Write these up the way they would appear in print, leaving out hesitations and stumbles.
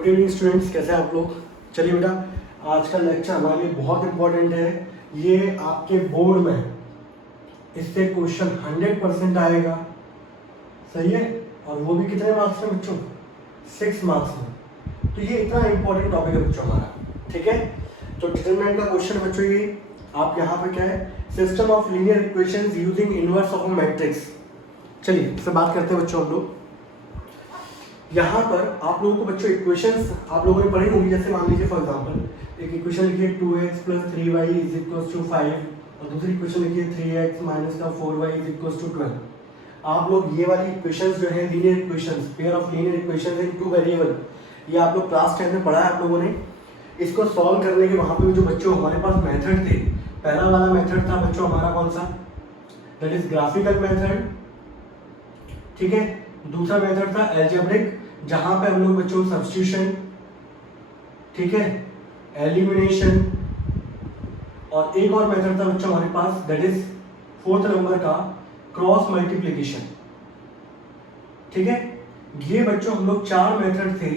Good evening students, कैसे हैं आप लोग। चलिए बेटा, आज का लेक्चर हमारे लिए बहुत इंपॉर्टेंट है। ये आपके बोर्ड में इससे क्वेश्चन 100% आएगा, सही है। और वो भी कितने मार्क्स में बच्चों? 6 मार्क्स में। तो ये इतना इंपॉर्टेंट टॉपिक है बच्चों हमारा, ठीक है। तो डिटरमिनेंट का क्वेश्चन बच्चों ये आप यहाँ पे क्या है, system of linear equations using inverse of a matrix. चलिए इससे बात करते हैं बच्चों हम लोग। यहाँ पर आप लोगों को बच्चों इक्वेशंस आप लोगों ने पढ़ी होंगी। जैसे मान लीजिए फॉर एग्जांपल एक इक्वेशन लिखिए 2x + 3y = 5 और दूसरी इक्वेशन लिखिए 3x - 4y = 12। आप लोग ये वाली इक्वेशंस जो है linear equations, pair of linear equations in two variable, ये आप लोग क्लास 10 में पढ़ा है आप लोगों ने। इसको सॉल्व करने के वहाँ पे जो बच्चों हमारे पास मेथड थे, पहला वाला मेथड था बच्चों हमारा कौन सा, दैट इज ग्राफिकल मेथड, ठीक है। दूसरा मेथड था एल्जेब्रिक, जहां पे हम लोग बच्चों सब्स्टिट्यूशन, ठीक है, एलिमिनेशन, और एक और मेथड था बच्चों हमारे पास दैट इज 4th नंबर का क्रॉस मल्टीप्लिकेशन, ठीक है। ये बच्चों हम लोग 4 मेथड थे,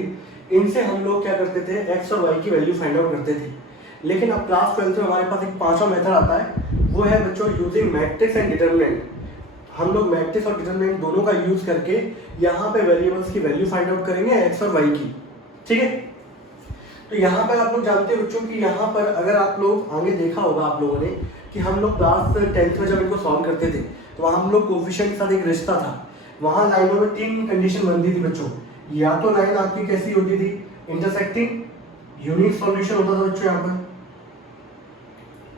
इनसे हम लोग क्या करते थे, एक्स और वाई की वैल्यू फाइंड आउट करते थे। लेकिन अब क्लास 12 में हमारे पास एक 5वां मेथड आता है, वो है बच्चों यूजिंग मैट्रिक्स एंड डिटरमिनेंट। हम लोग मैट्रिक्स और डिटरमिनेंट दोनों का यूज करके यहाँ पे वेरिएबल्स की वैल्यू फाइंड आउट करेंगे एक्स और वाई की, ठीक है। तो यहाँ पर आप लोग जानते हैं बच्चों कि यहाँ पर अगर आप लोग आगे देखा होगा आप लोगों ने कि हम लोग क्लास 10th में जब इनको सॉल्व करते थे तो वहाँ हम लोग कोफिशिएंट के साथ एक रिश्ता था। वहाँ लाइनों में 3 कंडीशन बनती थी बच्चों। या तो लाइन आपकी कैसी होती थी, इंटरसेक्टिंग, यूनिक सॉल्यूशन होता था बच्चों यहाँ पर,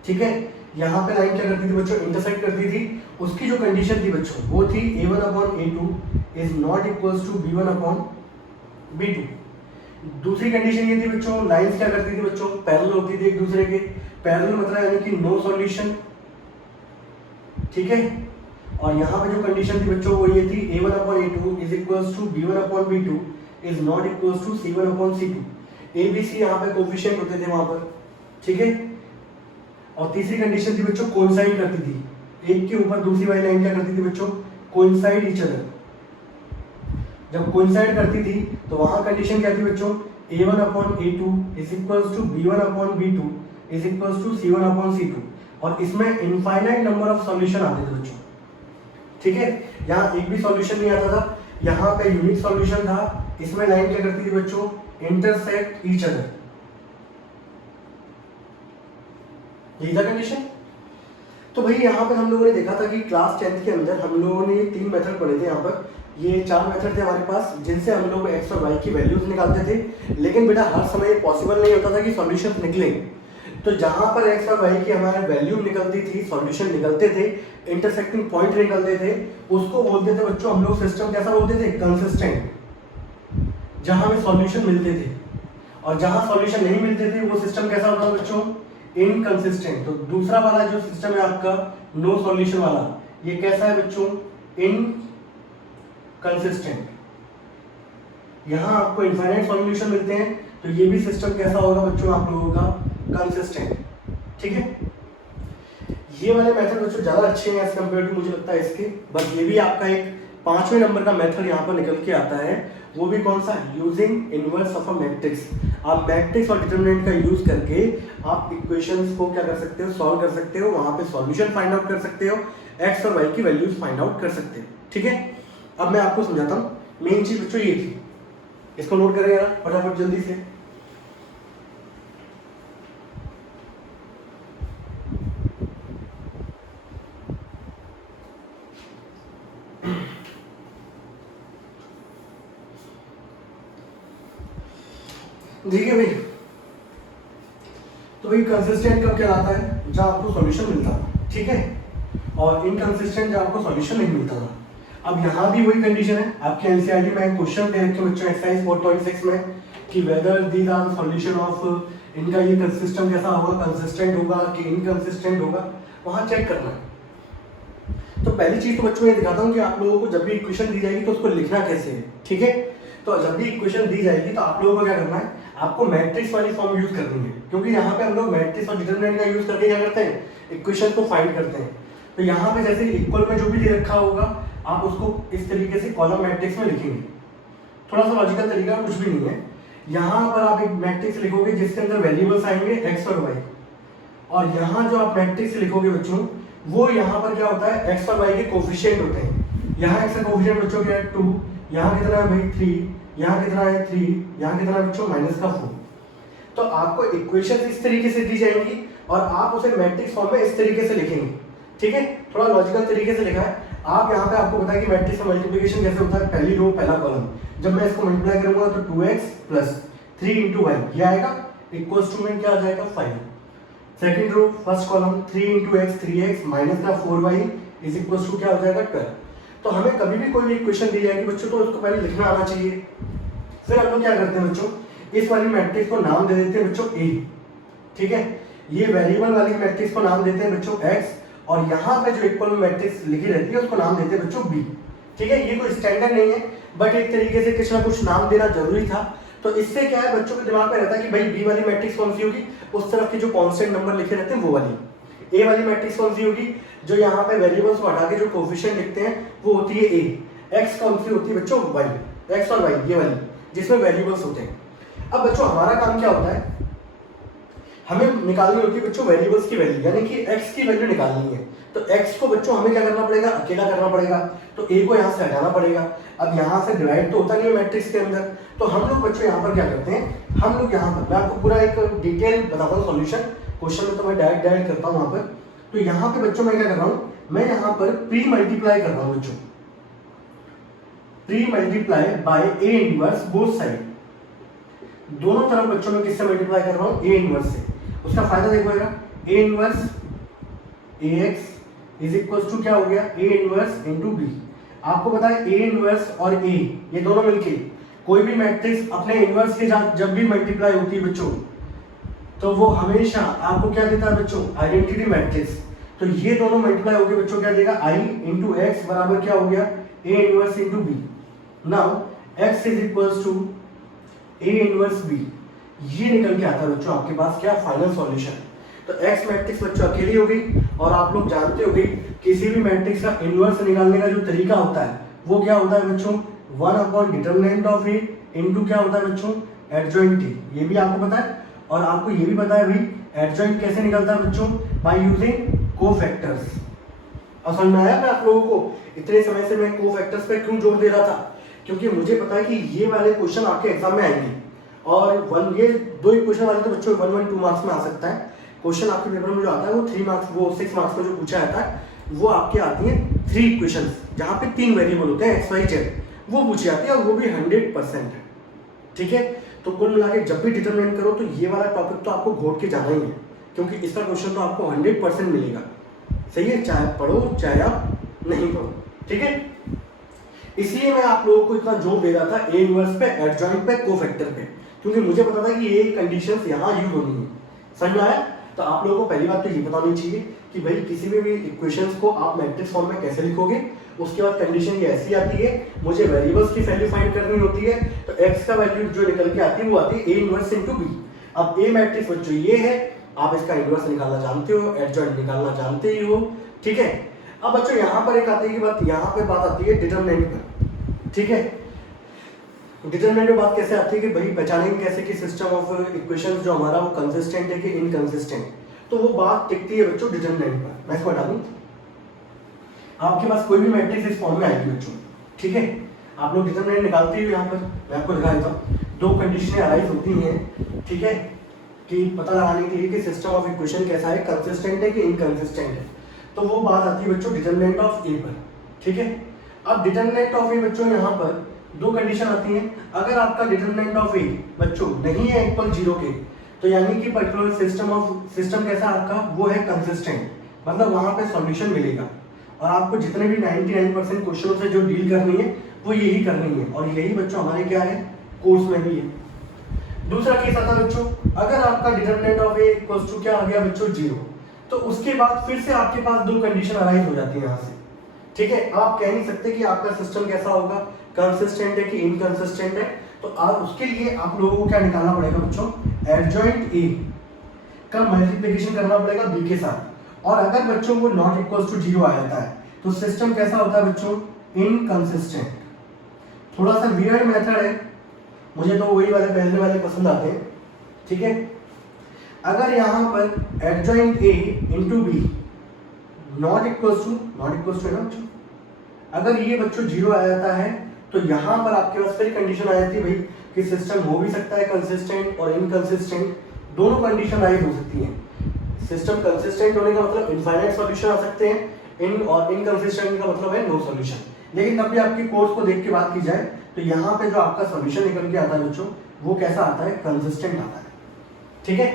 ठीक है। यहाँ पे लाइन क्या करती थी बच्चों, इंटरसेक्ट करती थी। उसकी जो कंडीशन थी बच्चों वो थी a1/a2 is not equals to b1/b2। दूसरी कंडीशन ये थी बच्चों, लाइंस क्या करती थी बच्चों, पैरेलल होती थी एक दूसरे के। पैरेलल मतलब यानी कि नो सॉल्यूशन, ठीक है। और यहाँ पे जो कंडीशन थी बच्चों वो ये थी a1/a2 is equals to b1/b2 is not equals to c1/c2। a b c यहाँ पे कोफिशिएंट होते थे वहां पर, ठीक है। और तीसरी कंडीशन थी बच्चों कोइंसाइड करती थी, एक के ऊपर दूसरी वाली लाइन क्या करती थी बच्चों, कोइंसाइड ईच अदर। जब कोइंसाइड करती थी तो वहां कंडीशन क्या थी बच्चों, a1/a2 is equals to b1/b2 is equals to c1/c2। और इसमें इनफाइनाइट नंबर ऑफ सॉल्यूशन आते थे बच्चों, ठीक है। यहाँ एक भी सॉल्यूशन नहीं आता था, यहाँ पे यूनिक सॉल्यूशन था। इसमें लाइन क्या करती थी बच्चों, इंटरसेक्ट ईच अदर, यही था कंडीशन। तो भाई यहाँ पर हम लोगों ने देखा था कि क्लास 10th के अंदर हम लोगों ने 3 मेथड पढ़े थे। यहाँ पर ये 4 मेथड थे हमारे पास जिनसे हम लोग एक्स और वाई की वैल्यूज निकालते थे। लेकिन बेटा हर समय पॉसिबल नहीं होता था कि सॉल्यूशंस निकले। तो जहाँ पर एक्स और वाई की हमारे वैल्यू निकलती थी, सॉल्यूशन निकलते थे, इंटरसेक्टिंग पॉइंट निकलते थे, उसको बोलते थे बच्चों हम लोग सिस्टम कैसा बोलते थे, कंसिस्टेंट, जहाँ हमें सॉल्यूशन मिलते थे। और जहाँ सॉल्यूशन नहीं मिलते थे वो सिस्टम कैसा होता था बच्चों, इनकंसिस्टेंट। तो दूसरा वाला जो सिस्टम है आपका नो सॉल्यूशन वाला, ये कैसा है बच्चों, इनकंसिस्टेंट। यहां आपको इनफाइनाइट सॉल्यूशन मिलते हैं तो ये भी सिस्टम कैसा होगा बच्चों आप लोगों का, कंसिस्टेंट, ठीक है। ये वाले मेथड बच्चों ज्यादा अच्छे हैं एज कंपेयर टू मुझे लगता है इसके। बस ये भी आपका एक 5वें नंबर का मेथड यहाँ पर निकल के आता है, वो भी कौन सा, using inverse of a matrix. आप मैट्रिक्स और डिटरमिनेंट का यूज करके आप इक्वेशंस को क्या कर सकते हो, सॉल्व कर सकते हो, वहां पे सॉल्यूशन फाइंड आउट कर सकते हो, एक्स और वाई की वैल्यूज फाइंड आउट कर सकते हो, ठीक है। अब मैं आपको समझाता हूँ। मेन चीज बच्चों ये थी, इसको नोट करें यार फटाफट जल्दी से। ठीक है भाई, तो भाई कंसिस्टेंट कब कहलाता है, जब आपको सॉल्यूशन मिलता था, ठीक है। और इनकंसिस्टेंट जब आपको सॉल्यूशन नहीं मिलता था। अब यहाँ भी वही कंडीशन है, आपके एनसीईआरटी में क्वेश्चन दे रखे बच्चों एक्सरसाइज 4.6 में कि whether these are solution of, इनका ये सिस्टम कैसा होगा, कंसिस्टेंट होगा कि इनकंसिस्टेंट होगा, वहां चेक करना है। तो पहली चीज तो बच्चों ये दिखाता हूँ कि आप लोगों को जब भी इक्वेशन दी जाएगी तो उसको लिखना कैसे है, ठीक है। तो जब भी इक्वेशन दी जाएगी तो आप लोगों को क्या करना है, आपको मैट्रिक्स वाली फॉर्म यूज करनी है, क्योंकि यहाँ पे हम लोग मैट्रिक्स और डिटरमिनेंट का यूज करके क्या करते हैं, इक्वेशन को फाइंड करते हैं। तो यहाँ पे जैसे इक्वल में जो भी दे रखा होगा आप उसको इस तरीके से कॉलम मैट्रिक्स में लिखेंगे। थोड़ा सा लॉजिकल तरीका, कुछ भी नहीं है। यहाँ पर आप एक मैट्रिक्स लिखोगे जिसके अंदर वेरिएबल्स आएंगे x और y, और यहाँ जो आप मैट्रिक्स लिखोगे बच्चों वो यहाँ पर क्या होता है x और y के कोफिशिएंट होते हैं। यहाँ x का कोफिशिएंट बच्चों क्या है 2, यहाँ कितना है भाई 3, यहाँ कितना है 3, यहाँ कितना है बच्चों -4। तो आपको इक्वेशन इस तरीके से दी जाएंगी और आप उसे मैट्रिक्स फॉर्म में इस तरीके से लिखेंगे। ठीक है, थोड़ा लॉजिकल तरीके से लिखा है। आप यहाँ पे आपको पता है कि मैट्रिक्स का मल्टीप्लिकेशन कैसे होता है, पहली रो पहला कॉलम, जब मैं इसको मल्टीप्लाई करूंगा तो 2x प्लस 3 इंटू वाई ये आएगा इक्वल्स टू में क्या आ जाएगा 5। Second row first column 3 into X 3x minus का 4y इज इक्वल्स टू क्या हो जाएगा 12। तो हमें कभी भी कोई भी इक्वेशन दी जाएगी बच्चों तो उसको पहले लिखना आना चाहिए। फिर हम लोग क्या करते हैं बच्चों, इस वाली मैट्रिक्स को नाम दे देते हैं बच्चों a। ठीक है, ये वेरिएबल वाली मैट्रिक्स को नाम देते हैं बच्चों x, और यहाँ पे जो इक्वल मैट्रिक्स लिखी रहती है उसको नाम देते हैं बच्चों b। ठीक है, ये कोई स्टैंडर्ड नहीं है बट एक तरीके से कुछ ना कुछ नाम देना जरूरी था। तो इससे क्या है बच्चों के दिमाग में रहता है कि भाई b वाली मैट्रिक्स कौन सी होगी, उस तरफ की जो कांस्टेंट नंबर लिखे रहते हैं वो वाली। a वाली मैट्रिक्स कौन सी होगी, जो यहाँ पे वेरिएबल्स को हटा के जो कोफिशिएंट लिखते हैं वो होती है a। x कौन सी होती है बच्चों y, x और y ये वाली जिसमें वेरिएबल्स होते हैं। अब बच्चों हमारा काम क्या होता है, हमें निकालनी होती है बच्चों वेरिएबल्स की वैल्यू, यानी कि x की वैल्यू निकालनी है। तो x को बच्चों हमें क्या करना पड़ेगा, अकेला करना पड़ेगा, तो a को यहाँ से हटाना पड़ेगा। अब यहाँ से डिवाइड तो होता नहीं है मैट्रिक्स के अंदर, तो हम लोग बच्चों यहाँ पर क्या करते हैं, हम लोग यहाँ पर मैं आपको पूरा एक डिटेल बताता हूँ सॉल्यूशन, क्वेश्चन में तो मैं डायरेक्ट करता हूँ वहाँ पर। तो यहाँ पे बच्चों मैं क्या कर रहा हूँ, मैं यहाँ पर प्री मल्टीप्लाई कर रहा हूँ बच्चों, pre multiply by a inverse both side, दोनों तरफ बच्चों में किससे मल्टीप्लाई कर रहा हूँ, a इनवर्स से। उसका फायदा देखो a inverse ax is equals to क्या हो गया, a इनवर्स इनटू b। आपको पता है a इनवर्स और a ये दोनों मिलके कोई भी मैट्रिक्स अपने इनवर्स के साथ जब भी मल्टीप्लाई होती है बच्चों तो वो हमेशा आपको क्या देता है बच्चों, आइडेंटिटी मैट्रिक्स। तो ये दोनों मल्टीप्लाई होकर बच्चों क्या देगा, i इंटू एक्स बराबर क्या हो गया, a inverse into b। Now x is equals to a inverse b, ये निकल के आता है बच्चों आपके पास क्या, फाइनल सॉल्यूशन। तो x मैट्रिक्स बच्चों अकेली हो गई, और आप लोग जानते हो गई किसी भी मैट्रिक्स का इनवर्स निकालने का जो तरीका होता है वो क्या होता है बच्चों, 1 upon determinant of a into क्या होता है बच्चों, एडजॉइंट t। ये भी आपको पता है, और आपको ये भी पता है भाई एडजॉइंट कैसे निकलता है बच्चों, बाय यूजिंग कोफैक्टर्स। अब समझ में आया मैं आप लोगों को, इतने समय से मैं कोफैक्टर्स पे क्यों जोर दे रहा था, क्योंकि मुझे पता है कि ये वाले क्वेश्चन आपके एग्जाम में आएंगे, और ये दो इक्वेशन वाले तो बच्चों 1-1-2 मार्क्स में आ सकता है। क्वेश्चन आपके पेपर में जो आता है वो 3 मार्क्स, वो 6 मार्क्स में जो पूछा जाता है वो आपके आती है 3 इक्वेशंस, जहाँ पे 3 वेरिएबल होते हैं x y z, वो पूछी जाती है, और वो भी 100%। ठीक है, तो कुल मिला के जब भी डिटरमिनेट करो तो ये वाला टॉपिक तो आपको घोट के जाना ही है, क्योंकि इसका क्वेश्चन तो आपको 100% मिलेगा। सही है, चाहे पढ़ो चाहे आप नहीं पढ़ो। ठीक है, इसलिए मैं आप लोगों को इतना जोर दे रहा था ए इनवर्स पे, एडजॉइंट पे, कोफैक्टर पे, क्योंकि मुझे पता था कि ये कंडीशंस यहाँ यूज होनी है। समझ में आया? तो आप लोगों को पहली बात तो ये पता होनी चाहिए कि भाई किसी भी इक्वेशंस को आप मैट्रिक्स फॉर्म में कैसे लिखोगे। उसके बाद कंडीशन ये ऐसी आती है, मुझे वेरिएबल्स की वैल्यू फाइंड करनी होती है, तो x का वैल्यू जो निकल के आती है वो आती है a इनवर्स इनटू b। अब a मैट्रिक्स बच्चों ये है, आप इसका इनवर्स निकालना जानते हो, एडजॉइंट निकालना जानते ही हो। ठीक है, अब बच्चों यहाँ पर एक आती है बात, यहाँ पे बात आती है डिटरमिनेंट पर। ठीक है, डिटरमिनेंट में बात कैसे आती है कि भाई पहचानेंगे कैसे कि सिस्टम ऑफ इक्वेशंस जो हमारा वो कंसिस्टेंट है कि इनकंसिस्टेंट, तो वो बात टिकती है बच्चों डिटरमिनेंट पर। मैं इसको हटा दूं, आपके पास कोई भी मैट्रिक्स इस फॉर्म में आएगी बच्चों। ठीक है, आप लोग डिटरमिनेंट निकालते ही यहाँ पर मैं आपको दिखा देता हूँ, दो कंडीशनें अराइज होती हैं। ठीक है, कि पता लगाने के लिए कि सिस्टम ऑफ इक्वेशन कैसा है, कंसिस्टेंट है कि इनकंसिस्टेंट है, तो वो बात आती है बच्चों डिटरमिनेंट ऑफ ए पर। ठीक है, अब डिटरमिनेंट ऑफ ए बच्चों यहाँ पर दो कंडीशन आती हैं। अगर आपका डिटरमिनेंट ऑफ ए बच्चों नहीं है इक्वल 0 के, तो यानी कि पर्टिकुलर सिस्टम कैसा आपका वो है कंसिस्टेंट, मतलब वहां पे सॉल्यूशन मिलेगा, और आपको जितने भी 99% क्वेश्चनों से जो डील करनी है वो यही करनी है, और यही बच्चों हमारे क्या है कोर्स में भी है। दूसरा केस आता है बच्चों, अगर आपका determinant of A equals to क्या आ गया बच्चों 0, तो उसके बाद फिर से आपके पास दो कंडीशन अराइज हो जाती है यहाँ से। ठीक है, आप कह नहीं सकते कि आपका सिस्टम कैसा होगा, कंसिस्टेंट है कि इनकंसिस्टेंट है, तो आप उसके लिए आप लोगों को क्या निकालना पड़ेगा बच्चों, एडजॉइंट ए का मल्टीप्लिकेशन करना पड़ेगा बी के साथ, और अगर बच्चों वो नॉट इक्वल्स टू 0 आ जाता है तो सिस्टम कैसा होता है बच्चों, इनकंसिस्टेंट। थोड़ा सा वियर्ड मेथड है, मुझे तो वही वाले पहले वाले पसंद आते हैं, ठीक है। अगर यहाँ पर adjoint A into B not equal to है ना बच्चों, अगर ये बच्चों 0 आ जाता है तो यहाँ पर आपके पास फिर कंडीशन आ जाती है भाई कि सिस्टम हो भी सकता है कंसिस्टेंट और इनकंसिस्टेंट, दोनों कंडीशन राइट हो सकती हैं। सिस्टम कंसिस्टेंट होने का मतलब इनफाइनाइट सॉल्यूशन आ सकते हैं, और इनकंसिस्टेंट का मतलब है नो सॉल्यूशन। लेकिन तब भी आपकी कोर्स को देख के बात की जाए तो यहाँ पे जो आपका सॉल्यूशन निकल के आता है बच्चों, वो कैसा आता है, कंसिस्टेंट आता है, ठीक है।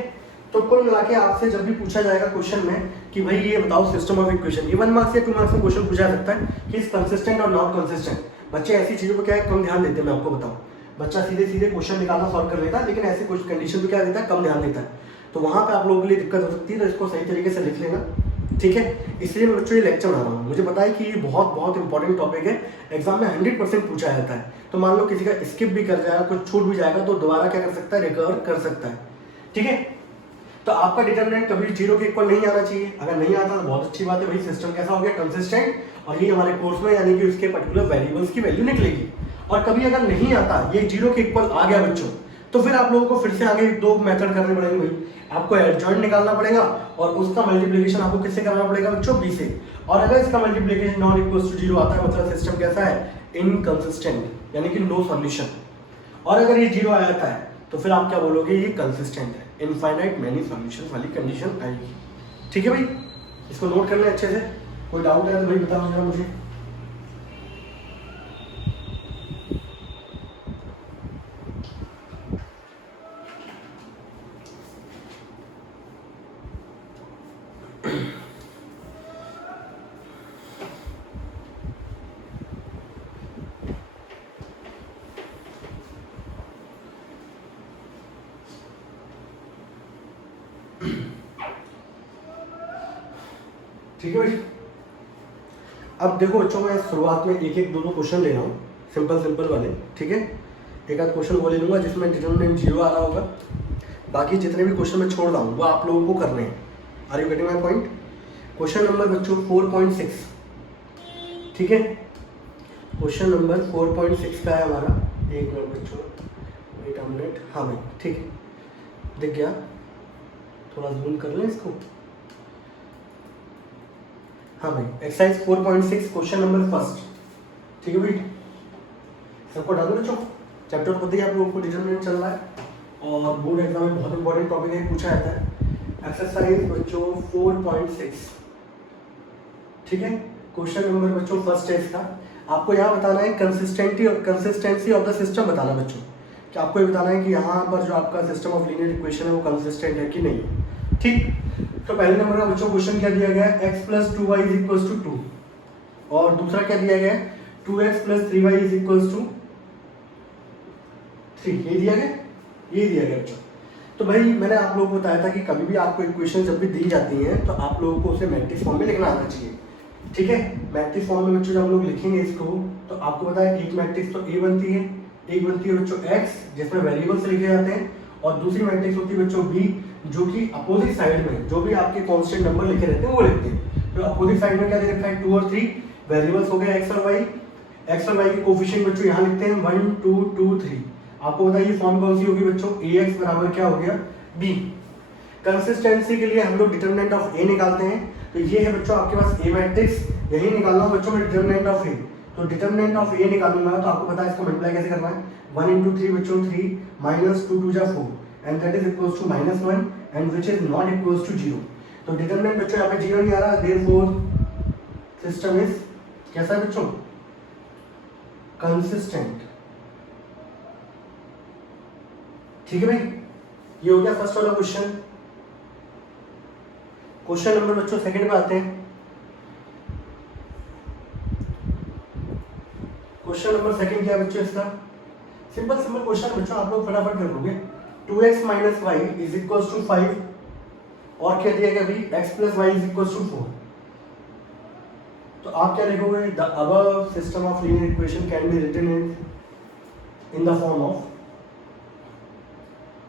तो कुल मिला के आपसे जब भी पूछा जाएगा क्वेश्चन में कि भाई ये बताओ सिस्टम ऑफ इक्वेशन, ये 1 मार्क्स या 2 मार्क्स में क्वेश्चन पूछा जा सकता है कि इज कंसिस्टेंट और नॉट कंसिस्टेंट। बच्चे ऐसी चीजों पर क्या है कम ध्यान देते हैं, मैं आपको बताऊं, बच्चा सीधे सीधे क्वेश्चन निकालना सॉल्व कर लेता है, लेकिन ऐसी कुछ कंडीशन पे क्या देता है, कम ध्यान देता है, तो वहां पे आप लोगों के लिए दिक्कत हो सकती है। तो इसको सही तरीके से लिख लेना, ठीक है। इसलिए मैं बच्चों ये लेक्चर बना रहा हूँ, मुझे पता है कि ये बहुत बहुत इंपॉर्टेंट टॉपिक है, एग्जाम में 100% पूछा जाता है। तो मान लो किसी का स्किप भी कर जाएगा, कुछ छूट भी जाएगा, तो दोबारा क्या कर सकता है, रिकवर कर सकता है, ठीक है। तो आपका डिटरमिनेंट कभी 0 के इक्वल नहीं आना चाहिए, अगर नहीं आता तो बहुत अच्छी बात है, भाई सिस्टम कैसा हो गया, कंसिस्टेंट, और ये हमारे कोर्स में यानी कि उसके पर्टिकुलर वेरिएबल्स की वैल्यू निकलेगी। और कभी अगर नहीं आता, ये 0 के इक्वल आ गया बच्चों, तो फिर आप लोगों को फिर से आगे 2 मेथड करने पड़ेंगे भाई, आपको एडजॉइंट निकालना पड़ेगा और उसका मल्टीप्लिकेशन आपको किससे करना पड़ेगा बच्चों, बी से। और अगर इसका मल्टीप्लिकेशन नॉट इक्वल टू 0 आता है मतलब सिस्टम कैसा है, इनकंसिस्टेंट, यानी कि नो सॉल्यूशन। और अगर ये 0 आ जाता है तो फिर आप क्या बोलोगे, ये कंसिस्टेंट है, इनफाइनाइट मैनी सॉल्यूशन वाली कंडीशन आएगी, ठीक है भाई। इसको नोट कर लें अच्छे से, कोई डाउट है तो भाई बताओ जरा मुझे। ठीक है भाई। अब देखो बच्चों, मैं शुरुआत में एक एक दो क्वेश्चन ले रहा हूँ, सिंपल वाले, ठीक है। एक आध क्वेश्चन वो ले लूँगा जिसमें डिटरमिनेंट 0 आ रहा होगा, बाकी जितने भी क्वेश्चन मैं छोड़ रहा हूँ वो आप लोगों को करने हैं। Are you getting my point? Question number बच्चों 4.6, ठीक है। क्वेश्चन नंबर 4.6 का है हमारा, एक मिनट बच्चों, वेट अ मिनट, हाँ भाई ठीक है, दिख गया, थोड़ा जूम कर लें इसको, हाँ भाई। एक्सरसाइज 4.6 क्वेश्चन नंबर फर्स्ट, ठीक है भाई। सबको डालो बच्चों, चैप्टर पता ही आप लोगों को डिटरमिनेंट चल रहा है और बोर्ड एग्जाम में बहुत इंपॉर्टेंट टॉपिक है, पूछा जाता है। एक्सरसाइज बच्चों 4.6, ठीक है। क्वेश्चन नंबर बच्चों फर्स्ट है इसका, आपको यहाँ बताना है कंसिस्टेंसी ऑफ द सिस्टम बताना बच्चों, कि आपको ये बताना है कि यहाँ पर जो आपका सिस्टम ऑफ लीनियर इक्वेशन है वो कंसिस्टेंट है कि नहीं, ठीक। तो पहले नंबर का बच्चों क्वेश्चन क्या दिया गया है, x + 2y = 2, और दूसरा क्या दिया गया है, 2x + 3y = 3, ये दिया गया बच्चों। तो भाई मैंने आप लोगों को बताया था कि कभी भी आपको इक्वेशन जब भी दी जाती हैं तो आप लोगों को उसे मैट्रिक्स फॉर्म में लिखना आना चाहिए, ठीक है। मैट्रिक्स फॉर्म में बच्चों जब हम लोग लिखेंगे इसको तो आपको पता है एक मैट्रिक्स तो ए बनती है, एक बनती है बच्चों x जिसमें वेरिएबल्स लिखे जाते हैं, और दूसरी मैट्रिक्स होती है बच्चों b जो कि अपोजिट साइड में जो भी आपके कांस्टेंट नंबर लिखे रहते हैं वो लिखते हैं। तो अपोजिट साइड में क्या दे रखा है, 2 और 3 वेरिएबल्स हो गए x और y के कोफिशिएंट बच्चों यहाँ लिखते हैं 1 2 2 3। आपको बताइए फॉर्म कौन सी होगी बच्चों, ax बराबर क्या हो गया, b। कंसिस्टेंसी के लिए हम लोग डिटरमिनेंट ऑफ a निकालते हैं, तो ये है बच्चों आपके पास a मैट्रिक्स, यही निकालना है बच्चों में डिटरमिनेंट ऑफ a। तो डिटरमिनेंट ऑफ a निकालूंगा तो आपको पता है इसको मल्टीप्लाई कैसे करना है, 1 × 3 बच्चों 3 - 2 2 4 and that is equals to -1 and which is not equals to 0। तो डिटरमिनेंट बच्चों यहाँ पे 0 नहीं आ रहा, therefore सिस्टम इज कैसा है बच्चों, कंसिस्टेंट, ठीक है भाई। ये हो गया फर्स्ट वाला क्वेश्चन। क्वेश्चन नंबर बच्चों सेकंड में आते हैं। क्वेश्चन नंबर सेकंड क्या है बच्चों इसका, सिंपल क्वेश्चन बच्चों, आप लोग फटाफट कर लोगे। 2x - y = 5 और क्या दिया गया अभी, x + y = 4। तो आप क्या लिखोगे, the above system of linear equation can be written in the form of,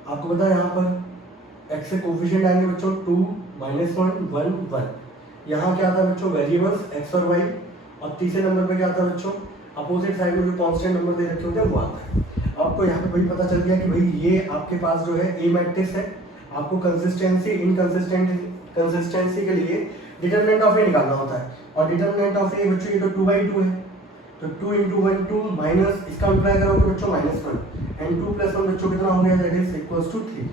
आपको पता है यहाँ पर x से कोफिशिएंट आएंगे बच्चों 2 - 1 1 1, यहाँ क्या आता है बच्चों, वेरिएबल्स x और y, और तीसरे नंबर पे क्या आता है बच्चों, अपोजिट साइड में जो कांस्टेंट नंबर दे रखे होते हैं वो आता है। आपको यहाँ पे वही पता चल गया कि भाई ये आपके पास जो है ए मैट्रिक्स है। आपको कंसिस्टेंसी कंसिस्टेंसी के लिए डिटरमिनेंट ऑफ ए निकालना होता है, और डिटरमिनेंट ऑफ ए बच्चों ये तो 2/2 है, तो 2 × 1 2 माइनस इसका मल्टीप्लाई करोगे बच्चों -1 एंड 2 + 1 बच्चों कितना हो गया, that is equals to 3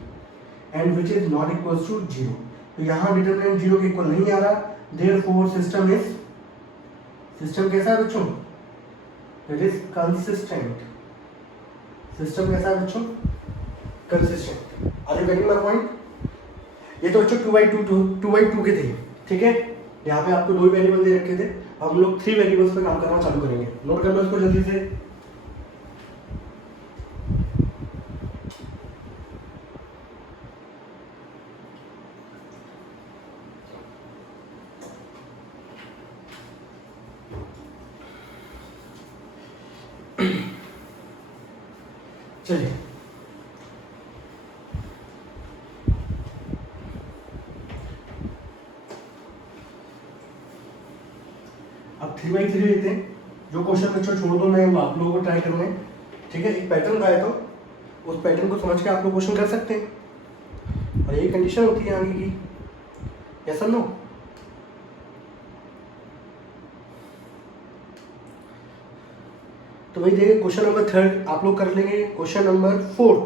and which is not equals to 0। तो यहाँ डिटरमिनेंट 0 के इक्वल नहीं आ रहा, देयरफॉर सिस्टम कैसा है बच्चों, दैट इज कंसिस्टेंट। सिस्टम कैसा है बच्चों, consistent. Are you getting my point? ये तो बच्चों 2/2 के थे, ठीक है। यहाँ पे आपको 2 वेरिएबल दे रखे थे, अब हम लोग 3 वेरिएबल्स पे काम करना चालू करेंगे। नोट कर लो इसको जल्दी से। चलिए अब 3/3 लेते हैं। जो क्वेश्चन बच्चों छोड़ दो, मैं वो आप लोगों को ट्राई करना है, ठीक है। एक पैटर्न आया तो उस पैटर्न को समझ के आप लोग क्वेश्चन कर सकते हैं, और यही कंडीशन होती है आगे की, यस और नो। तो वही देखिए क्वेश्चन नंबर 3 आप लोग कर लेंगे। क्वेश्चन नंबर 4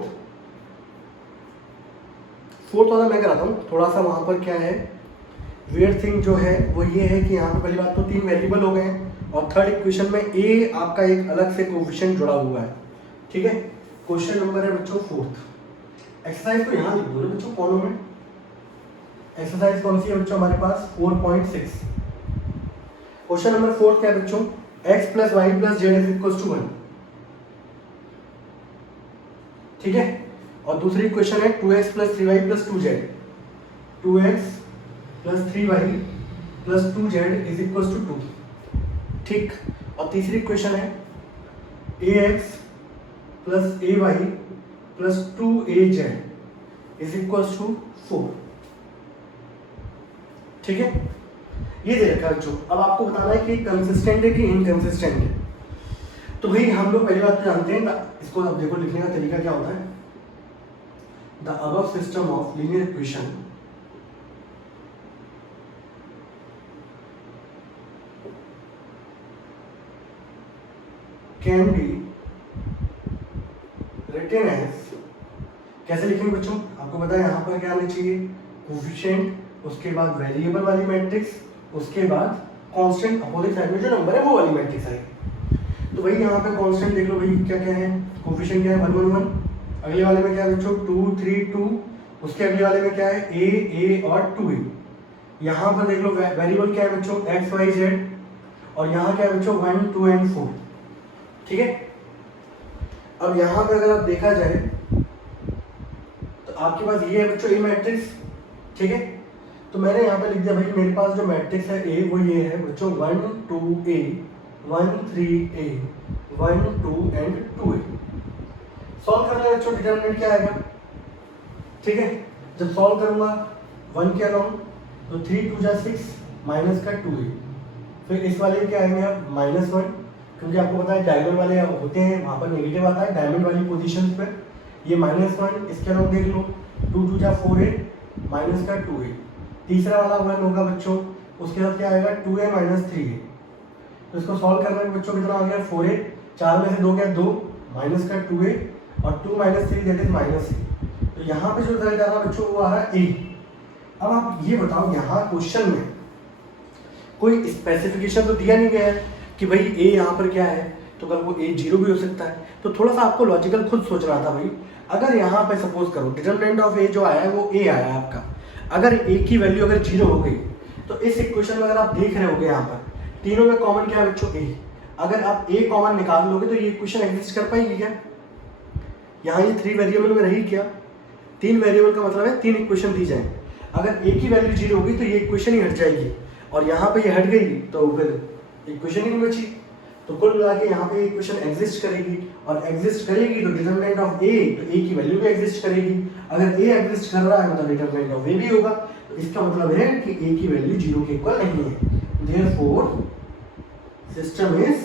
वाला मैं कराता हूँ। थोड़ा सा वहाँ पर क्या है वियर्ड थिंग जो है वो ये है कि यहाँ पे पहली बात तो 3 वेरिएबल हो गए हैं, और थर्ड इक्वेशन में ए आपका एक अलग से कोएफिशिएंट जुड़ा हुआ है, ठीक है। क्वेश्चन नंबर है बच्चों 4। एक्सरसाइज तो यहाँ लिख दो बच्चों कॉलम में। एक्सरसाइज कौन सी है बच्चों हमारे पास, 4.6। क्वेश्चन नंबर 4 क्या है बच्चों, x + y + z = 1, ठीक है। और दूसरी क्वेश्चन है 2x + 3y + 2z, 2x + 3y + 2z = 2, ठीक। और तीसरी क्वेश्चन है ax + ay + 2az = 4, ठीक है। ये दे रखा है बच्चों। अब आपको बताना है कि कंसिस्टेंट है कि इनकंसिस्टेंट है। तो भाई हम लोग पहली बात तो जानते हैं, इसको अब देखो लिखने का तरीका क्या होता है। The above system of linear equation can be written as, कैसे लिखेंगे बच्चों, आपको पता है यहाँ पर क्या आना चाहिए, कोएफिशिएंट, उसके बाद वेरिएबल वाली मैट्रिक्स, उसके बाद कांस्टेंट, अपोजिट साइड में जो नंबर है वो वाली मैट्रिक्स आएगी। तो भाई यहाँ पे कांस्टेंट देख लो भाई क्या क्या है, कोएफिशिएंट क्या है 1 1 1, अगले वाले में क्या है बच्चों 2 3 2, उसके अगले वाले में क्या है a और 2a। यहाँ पर देख लो वेरिएबल क्या है बच्चों x y z, और यहाँ क्या है बच्चों 1 2 एंड 4, ठीक है। अब यहाँ पे अगर आप देखा जाए तो आपके पास ये है बच्चों ए मैट्रिक्स, ठीक है। तो मैंने यहाँ पे लिख दिया भाई मेरे पास जो मैट्रिक्स है ए वो ये है बच्चों 1 2a 1 3a 1 2 and 2a। Solve करना है बच्चों, डिटरमिनेंट क्या आएगा, ठीक है। जब सॉल्व करूंगा 1 के अलाउंग तो 3 2 जा 6 माइनस का 2a, फिर इस वाले क्या आएंगे आप -1, क्योंकि आपको पता है डायगोनल वाले होते हैं वहाँ पर नेगेटिव आता है डायमंड वाली पोजीशन पे, ये -1, इसके अलाउंग देख लो 2 2 जा 4a माइनस का 2a, तीसरा वाला 1 होगा बच्चों, उसके साथ क्या आएगा 2a - 3a। तो इसको सॉल्व करने में बच्चों कितना आ गया 4a, 4 में से 2 गया 2 माइनस का 2a और 2 - 3 दैट इज -a। तो यहाँ पे जो रिजल्ट आ रहा बच्चों वो आ रहा है a। अब आप ये बताओ यहाँ क्वेश्चन में कोई स्पेसिफिकेशन तो दिया नहीं गया है कि भाई a यहाँ पर क्या है, तो कल वो a 0 भी हो सकता है। तो थोड़ा सा आपको लॉजिकल खुद सोचना था भाई। अगर यहाँ पे सपोज करो डिटरमिनेंट ऑफ a जो आया है वो a आया है आपका, अगर a की वैल्यू अगर 0 हो गई तो इस इक्वेशन में अगर आप देख रहे होगे यहाँ पर तीनों में कॉमन क्या है बच्चों a, अगर आप a कॉमन निकाल लोगे तो ये इक्वेशन एग्जिस्ट कर पाएगी क्या? यहाँ ये 3 वेरिएबल में रही क्या, 3 वेरिएबल का मतलब है 3 इक्वेशन दी जाए, अगर a की वैल्यू 0 होगी तो ये इक्वेशन ही हट जाएगी, और यहाँ पे ये हट गई तो फिर इक्वेशन ही नहीं बची। तो कुल मिला के यहाँ पे इक्वेशन एग्जिस्ट करेगी, और एग्जिस्ट करेगी तो डिटरमिनेंट ऑफ a, तो a की वैल्यू भी एग्जिस्ट करेगी। अगर a एग्जिस्ट कर रहा है मतलब डिटरमिनेंट ऑफ a भी होगा, तो इसका मतलब है कि a की वैल्यू 0 के इक्वल नहीं है। Therefore system is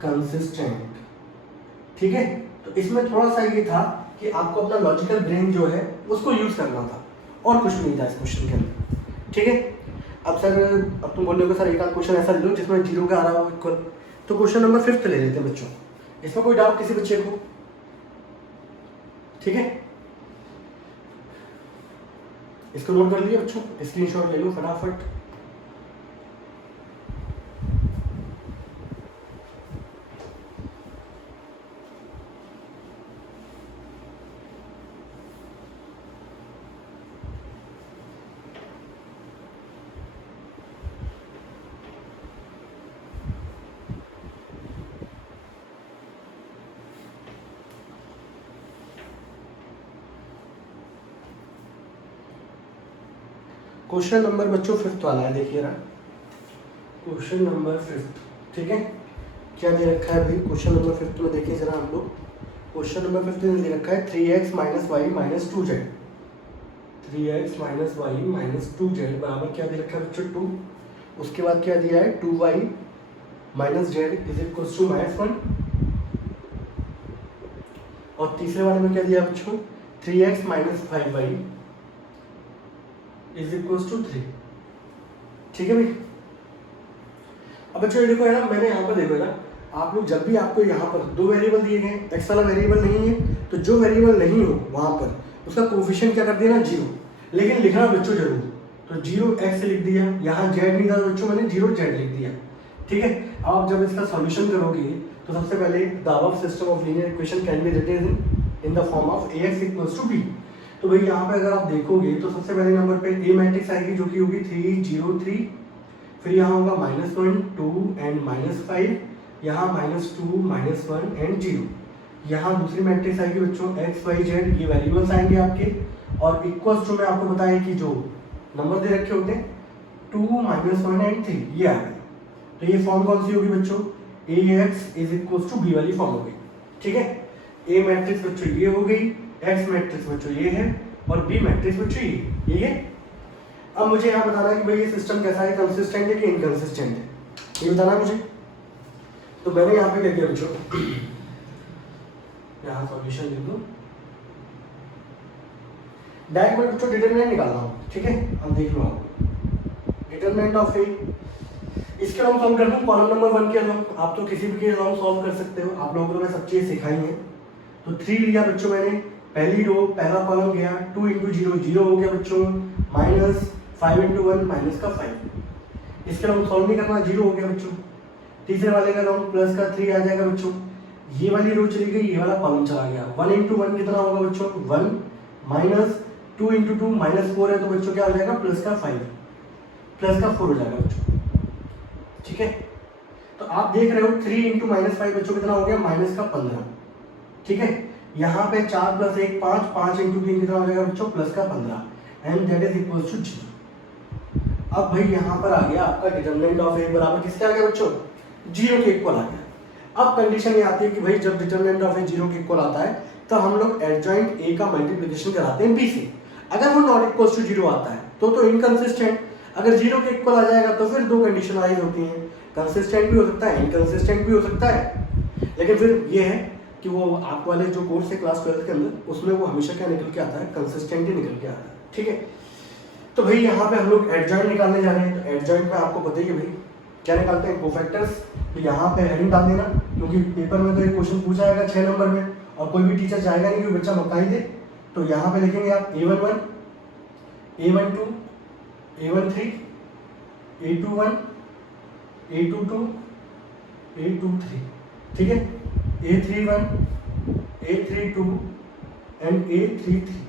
consistent. ठीक है, तो इसमें थोड़ा सा ये था कि आपको अपना लॉजिकल ब्रेन जो है उसको यूज़ करना था, और कुछ नहीं था इस क्वेश्चन के अंदर। ठीक है, अब सर अब तुम बोल रहे हो सर एक आध क्वेश्चन ऐसा ले लो जिसमें जीरो का आ रहा हो इक्वल, तो क्वेश्चन नंबर 5 ले लेते हैं बच्चों। इसमें कोई डाउट किसी बच्चे को? ठीक है, इसको नोट कर लिया बच्चों, स्क्रीनशॉट ले लो फटाफट। क्वेश्चन नंबर बच्चों 5 वाला है, देखिए ना, क्वेश्चन नंबर 5। ठीक है, क्या दे रखा है भाई क्वेश्चन नंबर 5 में? देखिए जरा हम लोग, क्वेश्चन नंबर 5 में दे रखा है 3x - y - 2z। 3x - y - 2z बराबर क्या दे रखा है बच्चों? 2। उसके बाद क्या दिया है? 2y - z = -1। और तीसरे वाले में क्या दिया बच्चों? 3x - 5y = 3। ठीक है भाई, अब बच्चों ये देखो है ना, मैंने यहाँ पर देखो है ना, आप लोग जब भी आपको यहाँ पर दो वेरिएबल दिए गए, एक्स वाला वेरिएबल नहीं है, तो जो वेरिएबल नहीं हो वहाँ पर उसका कोफिशिएंट क्या कर दिया ना? 0। लेकिन लिखना बच्चों जरूर, तो 0x लिख दिया, यहाँ z नहीं था बच्चों, मैंने 0z लिख दिया। ठीक है, आप जब इसका सॉल्यूशन करोगे तो सबसे पहले the above system of linear equation can be written in the form of ax = b। तो भाई यहाँ पे अगर आप देखोगे तो सबसे पहले नंबर पे ए मैट्रिक्स आएगी जो कि होगी 3 0 3, फिर यहाँ होगा -1 2 एंड -5, यहाँ -2 -1 एंड 0। यहाँ दूसरी मैट्रिक्स आएगी बच्चों x y z, ये वेरिएबल्स आएंगे आपके, और इक्वल्स टू में आपको बताया कि जो नंबर दे रखे होते हैं 2 -1 एंड 3, ये आ गए। तो ये फॉर्म कौन सी होगी बच्चों? ax = b वाली फॉर्म होगी। ठीक है, ए मैट्रिक्स बच्चों ये हो गई, एक्स मैट्रिक्स बच्चों ये है, और बी मैट्रिक्स बच्चों ये है। अब मुझे यहाँ बताना है कि भाई ये सिस्टम कैसा है, कंसिस्टेंट है कि इनकंसिस्टेंट है, ये बताना है मुझे। तो मैंने यहाँ पे क्या किया बच्चों, यहाँ सॉल्यूशन लिख दो, डायरेक्ट मैं बच्चों डिटरमिनेंट निकाल रहा हूँ। ठीक है, हम देख लो आप डिटरमिनेंट ऑफ ए, इसके हम सॉल्व कर दूँ कॉलम नंबर 1 के अलॉन्ग, आप तो किसी भी के अलॉन्ग सॉल्व कर सकते हो, आप लोगों को मैं सब चीज़ सिखाई है। तो 3 लिया बच्चों मैंने, पहली रो पहला कॉलम गया 2 × 0 0 हो गया बच्चों, -5 × 1 -5, इसके हम सॉल्व नहीं करना, 0 हो गया बच्चों। तीसरे वाले का लॉन्ग प्लस का 3 आ जाएगा बच्चों, ये वाली रो चली गई, ये वाला कॉलम चला गया, 1 × 1 कितना होगा बच्चों? 1, -2 × 2 -4 है, तो बच्चों क्या हो जाएगा? प्लस का 5 प्लस का 4 हो जाएगा बच्चों। ठीक है, तो आप देख रहे हो 3 × -5 बच्चों कितना हो गया? -15। ठीक है, यहाँ पे 4 + 1 5, 5 × 3 कितना हो जाएगा बच्चों? प्लस का 15, and that is equal to 0। अब भाई यहाँ पर आ गया आपका डिटरमिनेंट ऑफ ए बराबर किसके आ गया बच्चों? 0 के इक्वल आ गया। अब कंडीशन ये आती है कि भाई जब डिटरमिनेंट ऑफ ए 0 के इक्वल आता है तो हम लोग एडजॉइंट ए का मल्टीप्लिकेशन कराते हैं बी से। अगर वो नॉट इक्वल टू 0 आता है तो इनकंसिस्टेंट, अगर 0 के इक्वल आ जाएगा तो फिर दो कंडीशन राइज होती हैं, कंसिस्टेंट भी हो सकता है, इनकंसिस्टेंट भी हो सकता है। लेकिन फिर ये है कि वो आप वाले जो कोर्स है क्लास 12 के अंदर, उसमें वो हमेशा क्या निकल के आता है? कंसिस्टेंट ही निकल के आता है। ठीक है, तो भाई यहाँ पे हम लोग एडजॉइंट निकालने जा रहे हैं। तो एडजॉइंट में आपको पता ही है भाई क्या निकालते हैं? कोफैक्टर्स। तो यहाँ पे हेडिंग डाल देना, क्योंकि पेपर में तो एक क्वेश्चन पूछा जाएगा 6 नंबर में, और कोई भी टीचर चाहेगा नहीं कि बच्चा मक्का ही दे। तो यहाँ पे लिखेंगे आप A11, A12, A13, A21, A22, A23। ठीक है, A31, A32 एंड A33।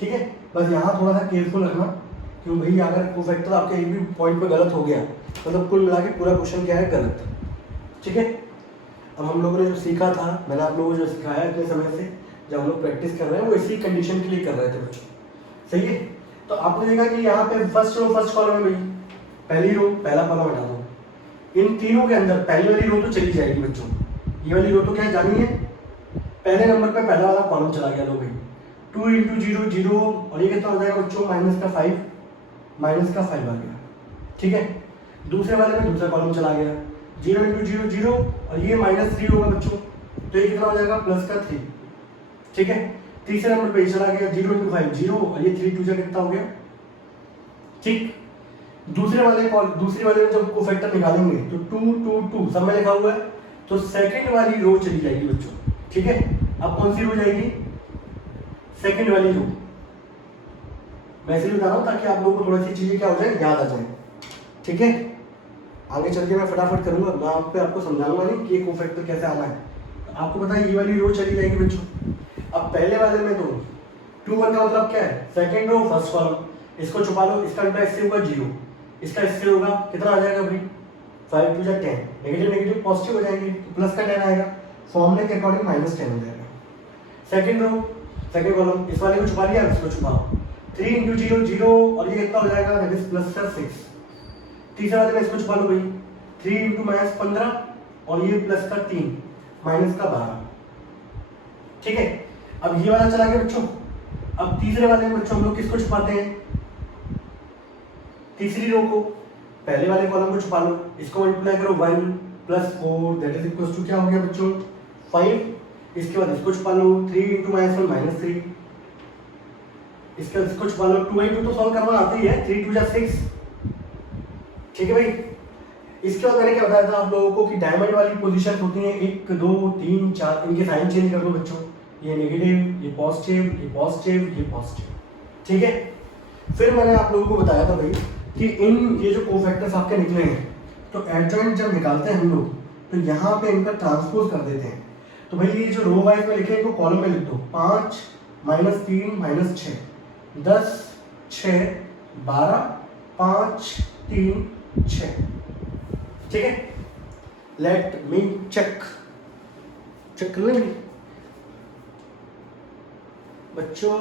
ठीक है, बस यहाँ थोड़ा सा केयरफुल रखना, क्यों भाई अगर कोफैक्टर आपके एक भी पॉइंट पे गलत हो गया मतलब कुल मिला के पूरा क्वेश्चन क्या है? गलत। ठीक है, अब हम लोगों ने जो सीखा था, मैंने आप लोगों को जो सिखाया इतने समय से, जब हम लोग प्रैक्टिस कर रहे हैं वो इसी कंडीशन के लिए कर रहे थे बच्चों। सही है, तो आपने देखा कि यहाँ पे फर्स्ट रो फर्स्ट कॉलम है भाई, पहली रो पहला कॉलम हटा दो। इन तीनों के अंदर पहली वाली रो तो चली जाएगी बच्चों, ये वाली रो तो क्या जानी है? पहले नंबर पे पहला वाला कॉलम चला गया, लो भाई 2 × 0 0, और ये कितना हो जाएगा बच्चों? -5 आ गया। ठीक है, दूसरे वाले में दूसरा कॉलम चला गया, 0 इंटू 0 0 और ये -3 होगा बच्चों, तो ये कितना हो जाएगा +3। ठीक है, तीसरे नंबर पे ये चला गया 0 इंटू 5 0 और ये 3 2 जा कितना हो गया। ठीक, दूसरे वाले में जब कोफैक्टर निकालेंगे तो 2 2 2 सब में लिखा हुआ है, तो सेकंड वाली रो चली जाएगी बच्चों। ठीक है, अब कौन सी रो जाएगी, सेकंड वाली रो। मैं इसलिए बता रहा हूँ ताकि आप लोगों को थोड़ी सी चीजें क्या हो जाए, याद आ जाए। ठीक है, आगे चल के मैं फटाफट करूंगा, मैं आपको समझाऊंगा नहीं कि ये कोफैक्टर कैसे आना है। आपको पता है ये वाली रो चली जाएगी बच्चों। अब पहले वाले में तो 2 1 का मतलब क्या है, सेकंड रो फर्स्ट कॉलम, इसको छुपा लो, इसका उल्टा इससे होगा 0, इसका इससे होगा कितना आ जाएगा भाई 5 2 10, नेगेटिव नेगेटिव पॉजिटिव हो जाएंगे, तो प्लस का 10 आएगा, फॉर्मूले के अकॉर्डिंग -10 हो जाएगा। सेकंड रो सेकंड कॉलम, इस वाले को छुपा लिया, इसको छुपाओ, 3 इंटू 0 0 और ये कितना हो जाएगा, दैट इज +6। तीसरे वाले में इसको छुपा लो भाई, 3 इंटू -15 और ये +3 -12। ठीक है, अब ये वाला चला गया बच्चों। अब तीसरे वाले में बच्चों हम लोग किसको छुपाते हैं, तीसरी रो को, पहले वाले कॉलम को छुपा लो, इसको मल्टीप्लाई करो 1 + 4 दैट इज इक्वल टू क्या हो गया बच्चों 5। इसके बाद इसको छुपा लो 3 इंटू -1 -3, इसके बाद इसको छुपा लो 2 इंटू तो सॉल्व करना आती है, 3 2 6। ठीक है भाई, इसके बाद मैंने क्या बताया था आप लोगों को कि डायमंड वाली पोजीशन होती है 1 2 3 4, इनके साइन चेंज कर दो बच्चों, ये नेगेटिव, ये पॉजिटिव, ये पॉजिटिव, ये पॉजिटिव। ठीक है, फिर मैंने आप लोगों को बताया था भाई कि ये जो कोफैक्टर्स आपके निकले हैं, तो एडजॉइंट जब निकालते हैं हम लोग तो यहाँ पे इनका ट्रांसपोज कर देते हैं। तो भाई ये जो रो वाइज में लिखे हैं इनको कॉलम में लिख दो, 5 -3 -6 10 6 12 5 3 6। ठीक है, लेट मी चेक कर ले बच्चों,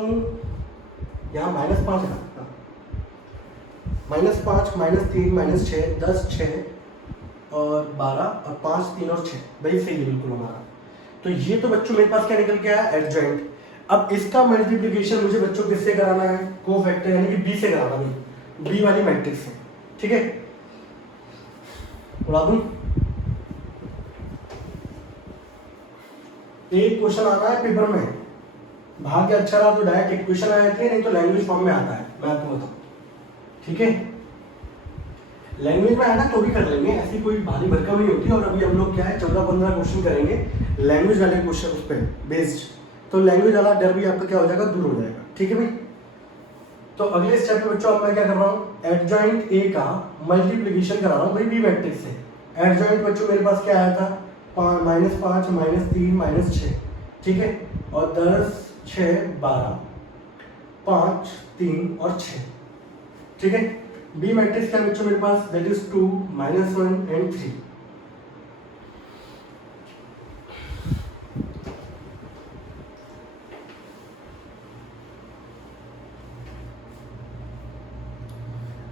यहाँ -5 है, -5 -3 -6 10 6 और 12 और 5 3 और 6 भाई सही है बिल्कुल हमारा। तो ये तो बच्चों मेरे पास क्या निकल के आया, एडजॉइंट। अब इसका मल्टीप्लिकेशन मुझे बच्चों किससे कराना है, कोफैक्टर यानी कि बी से कराना है, बी वाली मैट्रिक्स से। ठीक है, उड़ा दूं, एक क्वेश्चन आता है पेपर में, भाग्य अच्छा रहा तो डायरेक्ट इक्वेशन आ जाती है, नहीं तो लैंग्वेज फॉर्म में आता है, मैं आपको बताऊं। ठीक है, लैंग्वेज में आना तो भी कर लेंगे, ऐसी कोई भारी भरकम नहीं होती। और अभी हम लोग क्या है 14-15 क्वेश्चन करेंगे लैंग्वेज वाले क्वेश्चन उस पर बेस्ड, तो लैंग्वेज वाला डर भी आपका क्या हो जाएगा, दूर हो जाएगा। ठीक है भाई, तो अगले स्टेप में बच्चों अब मैं क्या कर रहा हूँ, एडजॉइंट ए का मल्टीप्लिकेशन करा रहा हूँ भाई बी मैट्रिक्स से। एडजॉइंट बच्चों मेरे पास क्या आया था, -5 -3 -6। ठीक है, और 10 6 12 5 3 और 6। ठीक है, बी मैट्रिक्स क्या बच्चों मेरे पास, दैट इज 2 -1 एंड 3।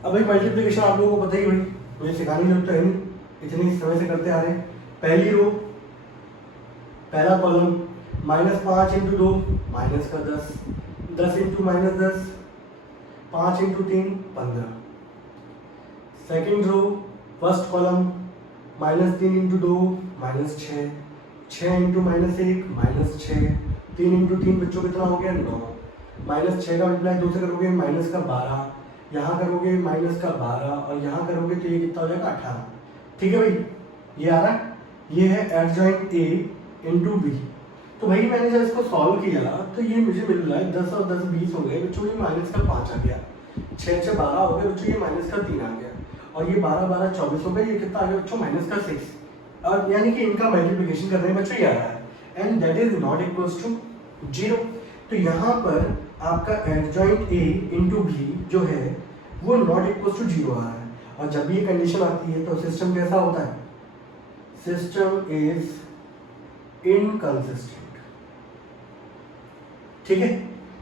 अब भाई मल्टीप्लिकेशन आप लोगों को पता ही भाई, मुझे सिखाने की जरूरत है नहीं, इतने समय से करते आ रहे हैं। पहली रो पहला column -5 into 2 -10 10 into -10 5 into 3 15। Second row first column -3 into 2 -6 6 into -1 -6 3 into 3 बच्चों कितना हो गया 9 -6 का मल्टीप्लाई 2 से करोगे -12, यहाँ करोगे -12 और यहाँ करोगे तो ये कितना हो जाएगा 18। ठीक है भाई, ये आ रहा है, ये है एडजॉइंट ए इंटू बी। तो भाई मैंने जब इसको सॉल्व किया तो ये मुझे मिल रहा है 10 और 10 20 हो गए बच्चों, ये -5 आ गया, 6 6 12 हो गए बच्चों, ये -3 आ गया, और ये 12 12 24 हो गए, ये कितना आ गया बच्चों -6। और यानी कि इनका मल्टीप्लिकेशन करने में बच्चों ये आ रहा है, and that is not equals to 0। तो यहाँ पर आपका एडजॉइंट ए इंटू बी जो है वो नॉट इक्वल्स टू 0 आ रहा है। और जब ये कंडीशन आती है तो सिस्टम कैसा होता है, सिस्टम इज इनकंसिस्टेंट। ठीक है,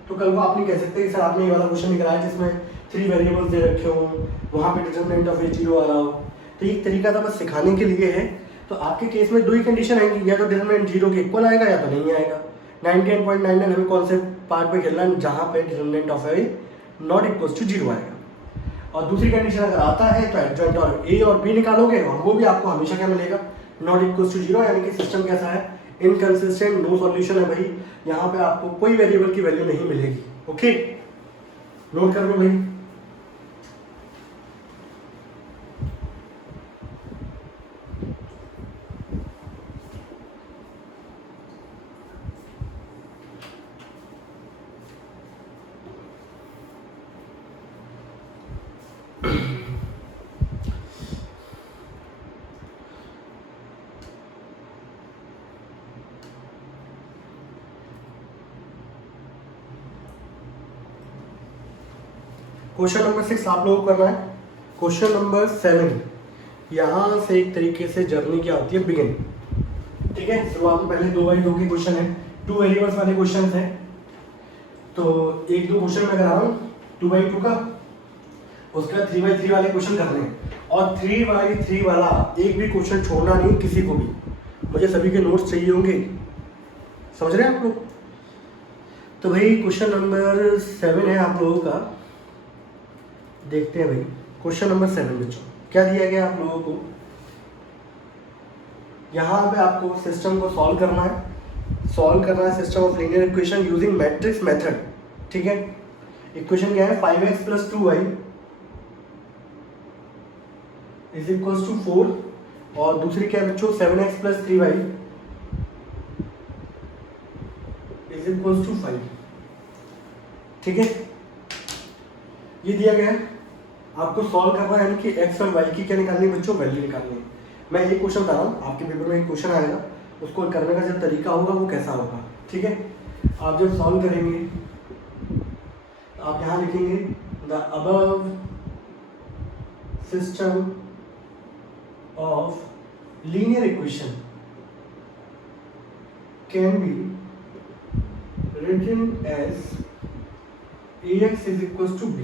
तो कल को आप नहीं कह सकते कि सर आपने ये वाला क्वेश्चन निकाला जिसमें 3 वेरिएबल्स दे रखे हो, वहां पे डिटरमिनेंट ऑफ ए 0 आ रहा हो। तो ये तरीका था बस सिखाने के लिए है। तो आपके केस में 2 ही कंडीशन आएंगी, या तो डिटरमिनेंट 0 के इक्वल आएगा या तो नहीं आएगा। 99.99 हमें कौन से पार्ट पे खेलना है, जहां पे determinant of A not equal to 0 आएगा। और दूसरी कंडीशन अगर आता है तो एडजॉइंट और ए और बी निकालोगे और वो भी आपको हमेशा क्या मिलेगा, नॉट इक्वल टू जीरो, यानी कि सिस्टम कैसा है, इनकंसिस्टेंट, नो सॉल्यूशन है भाई, यहाँ पे आपको कोई वेरिएबल की वैल्यू नहीं मिलेगी। ओके, नोट कर लो भाई। क्वेश्चन नंबर 6 आप लोगों को करना है। क्वेश्चन नंबर 7, यहाँ से एक तरीके से जर्नी क्या होती है, बिगिन। ठीक है, शुरुआत में पहले 2x2 के क्वेश्चन है, 2 वेरिएबल्स वाले क्वेश्चन है। तो एक दो क्वेश्चन मैं करा रहा हूँ 2x2 का, उसके बाद 3x3 वाले क्वेश्चन करने हैं, और 3x3 वाला एक भी क्वेश्चन छोड़ना नहीं किसी को भी, मुझे सभी के नोट्स चाहिए होंगे, समझ रहे हैं आप लोग। तो भाई क्वेश्चन नंबर 7 है आप लोगों का, देखते हैं भाई। क्वेश्चन नंबर 7 बच्चों क्या दिया गया आप लोगों को, यहाँ पे आपको सिस्टम को सॉल्व करना है system of linear equation using matrix method. ठीक है, इक्वेशन क्या है, 5x + 2y = 4, और दूसरी क्या है बच्चों, 7x + 3y = 5। ठीक है, ये दिया गया है, आपको सॉल्व करना है, यानी कि x और y की क्या निकालनी है बच्चों, वैल्यू निकालनी है। मैं एक क्वेश्चन बता रहा हूँ, आपके पेपर में एक क्वेश्चन आएगा, उसको करने का जो तरीका होगा वो कैसा होगा। ठीक है, आप जब सॉल्व करेंगे तो आप यहाँ लिखेंगे the above system of linear equation can be written as ax = b।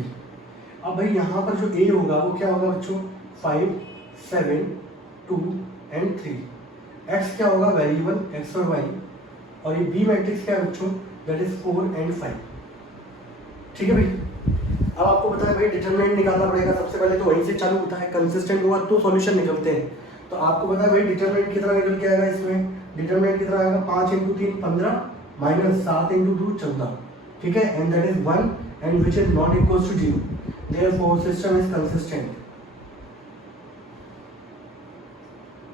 अब भाई यहाँ पर जो a होगा वो क्या होगा बच्चों, 5, 7, 2 एंड 3। x क्या होगा, वेरिएबल x और y, और ये b मैट्रिक्स क्या है बच्चों, दैट इज 4 एंड 5। ठीक है भाई, अब आपको पता है भाई डिटरमिनेंट निकालना पड़ेगा, सबसे पहले तो वहीं से चालू होता है, कंसिस्टेंट हुआ तो सॉल्यूशन निकलते हैं। तो आपको पता है भाई डिटरमिनेंट कितना निकल के आएगा, इसमें डिटरमिनेंट कितना आएगा, 5 × 3 15 - 7 × 2 14। ठीक है, and that is 1 and which is not equals to 0, therefore system is consistent।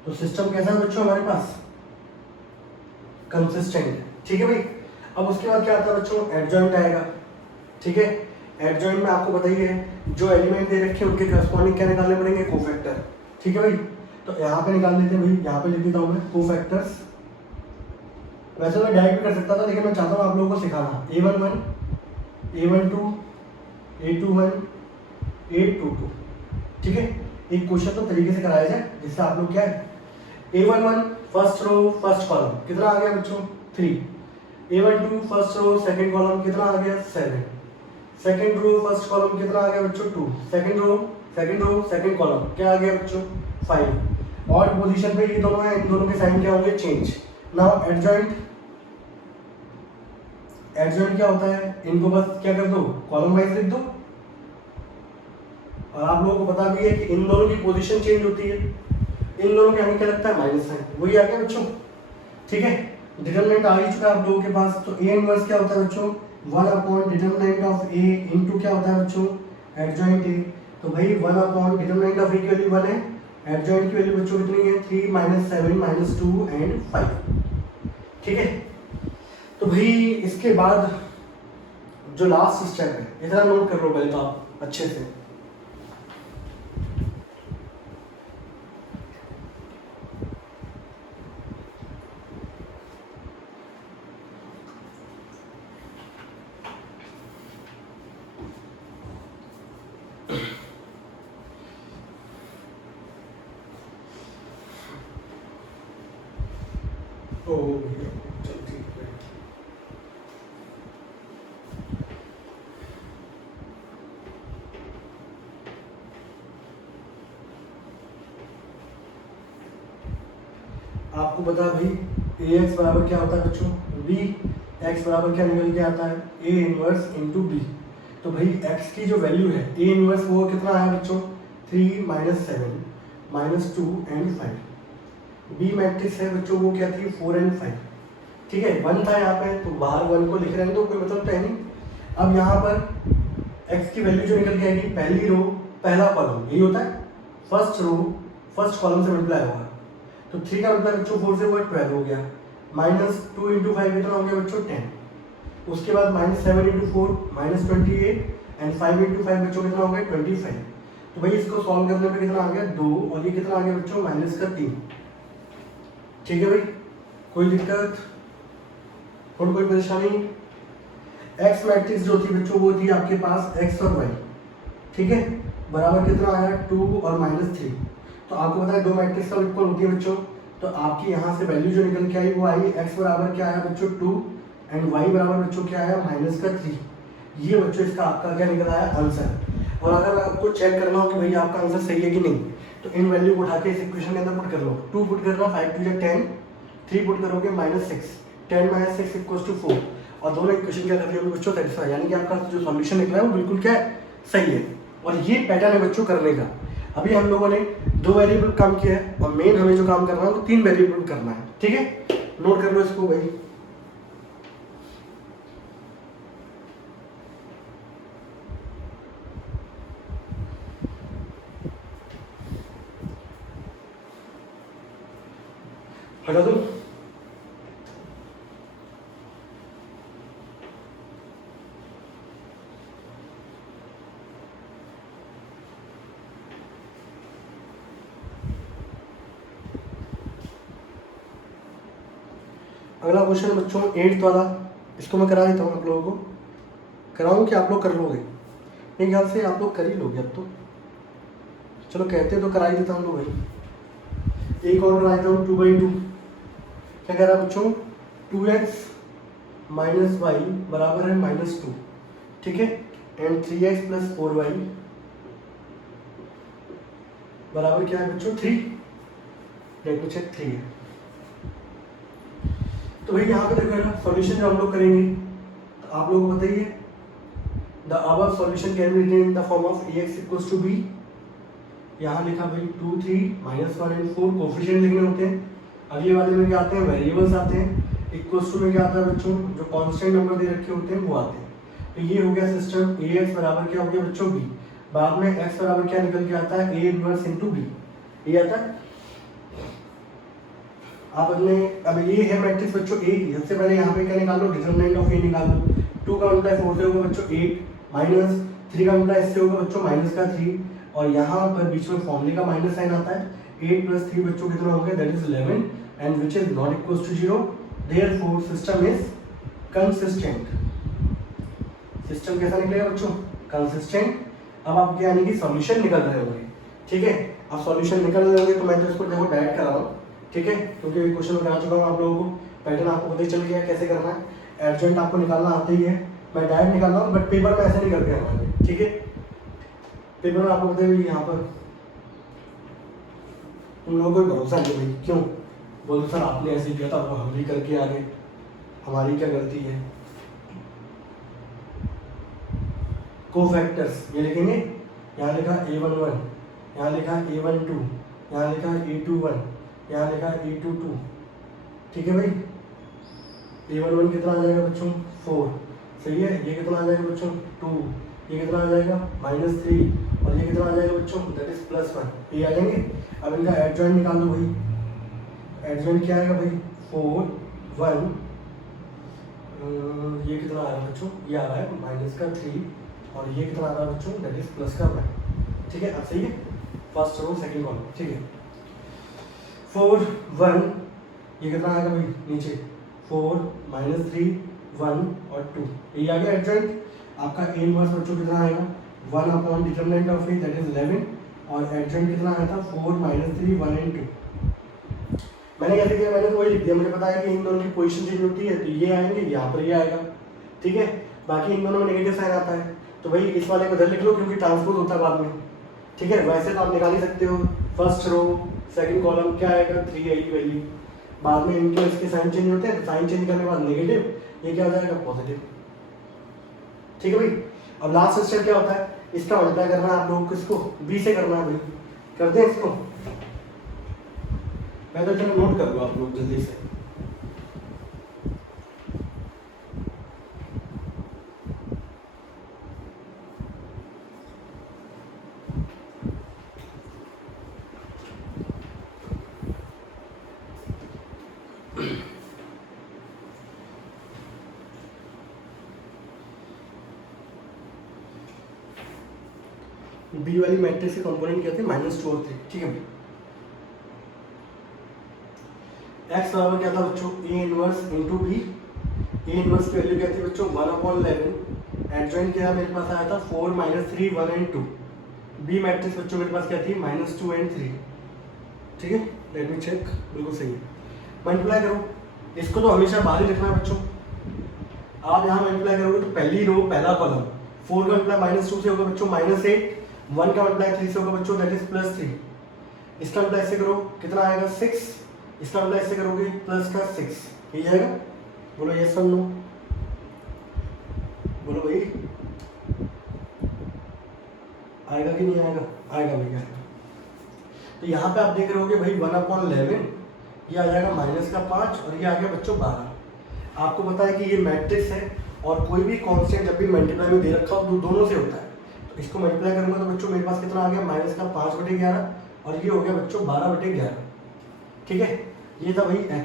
तो सिस्टम कैसा है बच्चों हमारे पास, कंसिस्टेंट। ठीक है भाई, अब उसके बाद क्या आता है बच्चों, एडजॉइंट आएगा। ठीक है, एडजॉइंट में आपको बताइए जो एलिमेंट दे रखे हैं उनके करस्पॉन्डिंग क्या निकालने पड़ेंगे, कोफैक्टर। ठीक है भाई, तो यहाँ पे निकाल लेते हैं भाई, यहाँ पे लिख देता हूँ मैं कोफैक्टर्स। वैसे मैं डायरेक्ट भी कर सकता था, लेकिन मैं चाहता हूँ आप लोगों को सिखाना, A11, A12, A21, A22। ठीक है, एक क्वेश्चन तो तरीके से कराया जाए जिससे आप लोग क्या है, A11 first row first column कितना आ गया बच्चों, 3। A12 first row second column कितना आ गया, 7। सेकंड रो फर्स्ट कॉलम कितना आ गया बच्चों, 2। सेकंड रो सेकंड कॉलम क्या आ गया बच्चों, 5। और पोजीशन पे ये दोनों है, इन दोनों के साइन क्या होंगे, चेंज। नाउ एडजॉइंट क्या होता है, इनको बस क्या कर दो, कॉलम वाइज लिख दो, और आप लोगों को पता भी है कि इन दोनों की पोजीशन चेंज होती है, इन दोनों के आगे क्या लगता है, माइनस साइन, वही आ गया बच्चों। ठीक है, डिटरमिनेंट आ ही चुका है आप लोगों के पास, तो A इनवर्स क्या होता है बच्चों, 1 डिटरमिनेंट ऑफ A इनटू क्या होता है बच्चों, एडजॉइंट A। तो भाई 1 डिटरमिनेंट ऑफ A की वैल्यू 1 है, एडजॉइंट की वैल्यू बच्चों कितनी है, 3 - 7 - 2 एंड 5। ठीक है, तो भाई इसके बाद जो लास्ट स्टेप है, इतना नोट कर लो पहले तो आप अच्छे से। ओ चल ठीक है, आपको पता है भाई Ax बराबर क्या होता है बच्चों, B। x बराबर क्या निकल के आता है, A इनवर्स इंटू B। तो भाई x की जो वैल्यू है a इनवर्स वो कितना आया बच्चों 3 - 7 -2 एंड 5। बी मैट्रिक्स है बच्चों वो क्या थी 4 एंड 5। ठीक है 1 था यहाँ पे तो बाहर 1 को लिख रहे हैं तो कोई मतलब तो है नहीं। अब यहाँ पर x की वैल्यू जो निकल के आएगी पहली रो पहला कॉलम यही होता है, फर्स्ट रो फर्स्ट कॉलम से मल्टीप्लाई होगा। तो 3 का मतलब बच्चों 4 से वो 12 हो गया, -2 × 5 कितना हो गया बच्चों 10। उसके बाद -7 × 4 -28 एंड 5 × 5 बच्चों कितना हो गया 25। तो भाई इसको सॉल्व करने में कितना आ गया 2 और ये कितना आ गया बच्चों -3। ठीक है भाई कोई दिक्कत और कोई परेशानी। एक्स मैट्रिक्स जो थी बच्चों वो थी आपके पास x और y। ठीक है बराबर कितना आया 2 और -3। तो आपको पता है दो मैट्रिक्स का इक्वल होती है बच्चों, तो आपकी यहाँ से वैल्यू जो निकल के आई वो आई x बराबर क्या आया बच्चों 2 एंड y बराबर बच्चों क्या आया -3। ये बच्चों इसका आपका क्या निकल आया आंसर। और अगर आपको चेक करना हो कि भाई आपका आंसर सही है कि नहीं तो इन वैल्यू को उठा के इस इक्वेशन के अंदर पुट कर लो। 2 पुट करना 5 × 10, 3 पुट करोगे -6, 10 - 6 = 4 और दोनों इक्वेशन क्या कर रही होगी बच्चों सेटिस्फाई, यानी कि आपका जो सॉल्यूशन निकला है वो बिल्कुल क्या है सही है। और ये पैटर्न है बच्चों करने का। अभी हम लोगों ने 2 वेरिएबल काम किया है और मेन हमें जो काम करना है वो 3 वेरिएबल करना है। ठीक है नोट कर लो इसको भाई। हटा दो। अगला क्वेश्चन बच्चों 8th वाला, इसको मैं करा देता हूँ आप लोगों को। कराऊँ कि आप लोग कर लोगे? मेरे ख्याल से आप लोग कर ही लोगे अब तो। चलो कहते तो करा ही देता हूँ तो भाई। एक और करा देता हूँ 2/2। क्या कह रहा है बच्चों 2x - y बराबर है -2। ठीक है एंड 3x + 4y बराबर क्या है बच्चों 3। देखो चेक 3 है। तो भाई यहाँ पे देखो ना सॉल्यूशन जो हम लोग करेंगे तो आप लोगों को बताइए the above solution can be written in the form of ax = b। यहाँ लिखा भाई 2 3 -1 एंड 4 कोफिशिएंट लिखने होते हैं। अगले वाले में क्या आते हैं वेरिएबल्स आते हैं। इक्वल्स टू में क्या आता है बच्चों जो कांस्टेंट नंबर दे रखे होते हैं वो आते हैं। तो ये हो गया सिस्टम ax बराबर क्या हो गया बच्चों b। बाद में x बराबर क्या निकल के आता है a इनवर्स × b ये आता है। आप अपने अब ये है मैट्रिक्स बच्चों ए, सबसे पहले यहाँ पे क्या निकाल लो डिटरमिनेंट ऑफ ए निकाल लो। 2 का मल्टीप्लाई 4 से होगा बच्चों 8 -3 का मल्टीप्लाई इससे होगा बच्चों -3 और यहाँ पर बीच में फॉर्मूले का माइनस साइन आता है। 8 + 3 बच्चों कितना हो गया that is 11 and which is not equal to 0। Therefore system is consistent. System कैसा निकलेगा बच्चों कंसिस्टेंट। अब आपके यानी कि सॉल्यूशन निकल रहे होंगे। ठीक है अब सॉल्यूशन निकल रहे होंगे तो मैं तो इसको देखो डायरेक्ट कर रहा हूँ। ठीक है क्योंकि क्वेश्चन में करा चुका हूँ आप लोगों को, पैटर्न आपको पता ही चल गया कैसे करना है। एडजेंट आपको निकालना आता ही है, मैं डायरेक्ट निकाल रहा हूँ बट पेपर में ऐसे नहीं करते हमारे। ठीक है पेपर में आपको बताइए यहाँ पर उन लोगों को भरोसा नहीं भाई। क्यों बोलते सर आपने ऐसे किया था हम भी करके आगे, हमारी क्या गलती है। कोफैक्टर्स ये लिखेंगे, यहाँ लिखा A11, यहाँ लिखा A12, यहाँ लिखा A21, यहाँ लिखा A22। ठीक है भाई A11 कितना आ जाएगा बच्चों 4 सही है। ये कितना आ जाएगा बच्चों 2, ये कितना आ जाएगा -3 और ये कितना आ जाएगा बच्चों दैट इज +1 ये आ जाएंगे। अब इनका एडजॉइंट निकाल दो भाई। एडजॉइंट क्या आएगा भाई 4 1 ये कितना आ रहा है बच्चों ये आ रहा है -3 और ये कितना आ रहा है बच्चों दैट इज +1। ठीक है अब सही है फर्स्ट रो सेकंड कॉलम। ठीक है 4 1 ये कितना आएगा भाई नीचे 4 -3 1 और 2 ये आ गया एडजॉइंट। आपका a इनवर्स बच्चों कितना आएगा 1 upon determinant of A that is 11 और एडजॉइंट कितना आया था 4 -3 1 एंड 2। मैंने कैसे किया मैंने तो वही लिख दिया। मुझे पता है कि इन दोनों की पोजीशन चेंज होती है तो ये आएंगे यहाँ पर ये आएगा। ठीक है बाकी इन दोनों में नेगेटिव साइन आता है तो भाई इस वाले को इधर लिख लो क्योंकि ट्रांसपोज होता है बाद में। ठीक है वैसे तो आप निकाल ही सकते हो फर्स्ट रो सेकंड कॉलम क्या आएगा 3 आएगी वैल्यू। बाद में इनके इसके साइन चेंज होते हैं, साइन चेंज करने के बाद नेगेटिव ये क्या हो जाएगा पॉजिटिव। ठीक है भाई अब लास्ट स्टेप क्या होता है, इसका मल्टीप्लाई करना है आप लोगों को, किसको, बी से करना है भाई, कर दें इसको। मैं तो चलो नोट कर लो आप लोग जल्दी से। बी वाली मैट्रिक्स के कंपोनेंट क्या थे, -2 और 3, ठीक है। एक्स बराबर क्या था बच्चों, A inverse into B. A inverse की वैल्यू क्या थी बच्चों, 1/11। एडजॉइंट क्या मेरे पास आया था 4 -3 1 एंड 2। बी मैट्रिक्स बच्चों मेरे पास क्या थी, -2 एंड 3, ठीक है। लेट मी चेक, बिल्कुल सही है। मल्टीप्लाई करो, इसको तो हमेशा बाहर ही रखना है बच्चों। आप यहाँ मल्टीप्लाई करोगे तो पहली रो पहला कॉलम, 4 का मल्टीप्लाई -2 से होगा बच्चों -8, 1 का मल्टीप्लाई 3 से होगा बच्चों, दैट इज +3। इसका मल्टीप्लाई से करो कितना आएगा 6, इसका मल्टीप्लाई से करोगे प्लस का 6, ये जाएगा। बोलो यस और नो, बोलो भाई आएगा कि नहीं आएगा, आएगा भैया। तो यहाँ पे आप देख रहे होगे भाई 1/11, ये आ जाएगा -5 और ये आ गया बच्चों 12। आपको पता है कि ये मैट्रिक्स है और कोई भी कांस्टेंट जब भी मल्टीप्लाई में दे रखा हो तो दोनों से होता है। तो इसको मल्टीप्लाई करूंगा तो बच्चों मेरे पास कितना आ गया, -5/11 और ये हो गया बच्चों 12/11, ठीक है। ये था भाई x,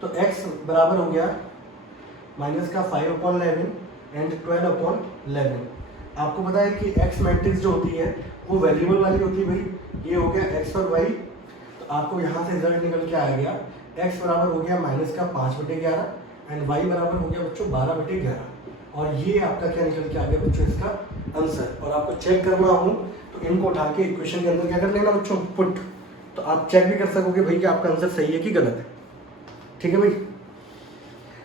तो x बराबर हो गया -5/11 एंड 12/11। आपको पता है कि x मैट्रिक्स जो होती है वो वेरिएबल वाली होती है भाई। ये हो गया x और y, तो आपको यहाँ से रिजल्ट निकल के आ गया, x बराबर हो गया -5/11 एंड y बराबर हो गया बच्चों 12/11। और ये आपका क्या निकल के आ गया बच्चों, इसका आंसर। और आपको चेक करना हो तो इनको उठा के इक्वेशन के अंदर क्या कर लेना बच्चों, पुट, तो आप चेक भी कर सकोगे भाई कि आपका आंसर सही है कि गलत है, ठीक है भाई।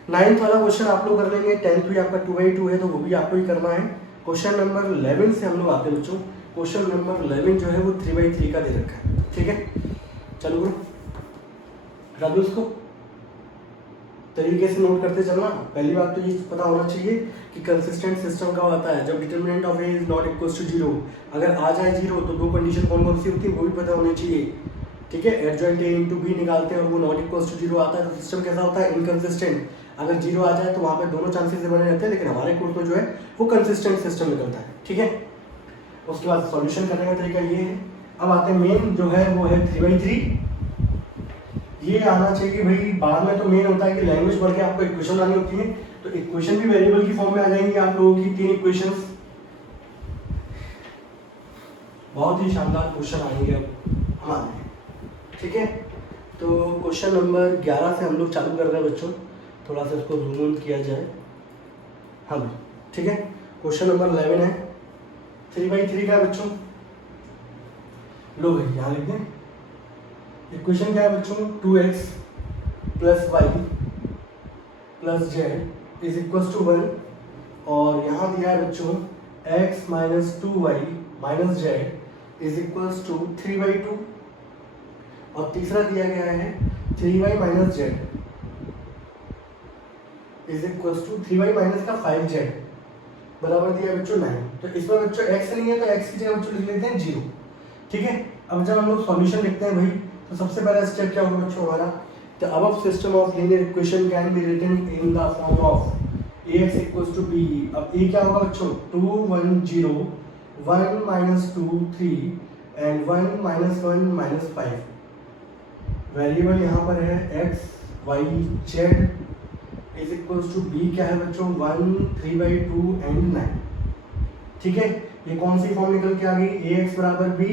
9th वाला क्वेश्चन आप लोग कर लेंगे, 10th भी आपका 2/2 है तो वो भी आपको ही करना है। क्वेश्चन नंबर 11 से हम लोग आते हैं बच्चों। क्वेश्चन नंबर 11 जो है वो 3/3 का दे रखा है, ठीक है। चलो हटा दो इसको, तरीके से नोट करते चलना। पहली बात तो ये पता होना चाहिए कि कंसिस्टेंट सिस्टम का होता है जब determinant of A is not equal to 0। अगर आ जाए 0 तो दो कंडीशन कौन कौन सी होती है वो भी पता होनी चाहिए, ठीक है। एडजॉइंट ए इंटू बी निकालते हैं और वो नॉट इक्वल टू 0 आता है तो सिस्टम कैसा होता है, इनकंसिस्टेंट। अगर 0 आ जाए तो वहाँ पे दोनों चांसेस बने रहते हैं, लेकिन हमारे कोर्स में जो है वो कंसिस्टेंट सिस्टम निकलता है, ठीक है। उसके बाद सॉल्यूशन करने का तरीका ये है। अब आते हैं मेन जो है वो है 3/3। ये आना चाहिए भाई, बाद में तो मेन होता है कि लैंग्वेज पढ़ के आपको इक्वेशन लानी होती है, तो इक्वेशन भी वेरिएबल की फॉर्म में आ जाएंगी आप लोगों की, 3 इक्वेशंस। बहुत ही शानदार क्वेश्चन आएंगे अब हमारे, ठीक है। तो क्वेश्चन नंबर 11 से हम लोग चालू कर रहे हैं बच्चों, थोड़ा सा इसको जूम किया जाए, हाँ भाई, ठीक है। क्वेश्चन नंबर 11 है, 3/3 का बच्चों। लो भाई यहाँ लिख दें, इक्वेशन क्या है बच्चों, 2x + y + z is equal to 1, और यहाँ दिया है बच्चों x - 2y - z is equal to 3/2, और तीसरा दिया गया है 3y - z is equal to 3y - 5z बराबर दिया है बच्चों 9। तो इसमें बच्चों x नहीं है तो x की जगह बच्चों लिख लेते हैं 0, ठीक है। अब जब हम लोग सॉल्यूशन लिखते हैं भाई तो सबसे पहला स्टेप क्या होगा बच्चों हमारा, the above system of linear equation can be written in the form of ax = b। अब a क्या होगा बच्चों, 2 1 0 1 - 2 3 एंड 1 - 1 - 5। वेरिएबल यहाँ पर है x y z is equal to b क्या है बच्चों, 1 3/2 एंड 9, ठीक है। ये कौन सी फॉर्म निकल के आ गई, ax बराबर b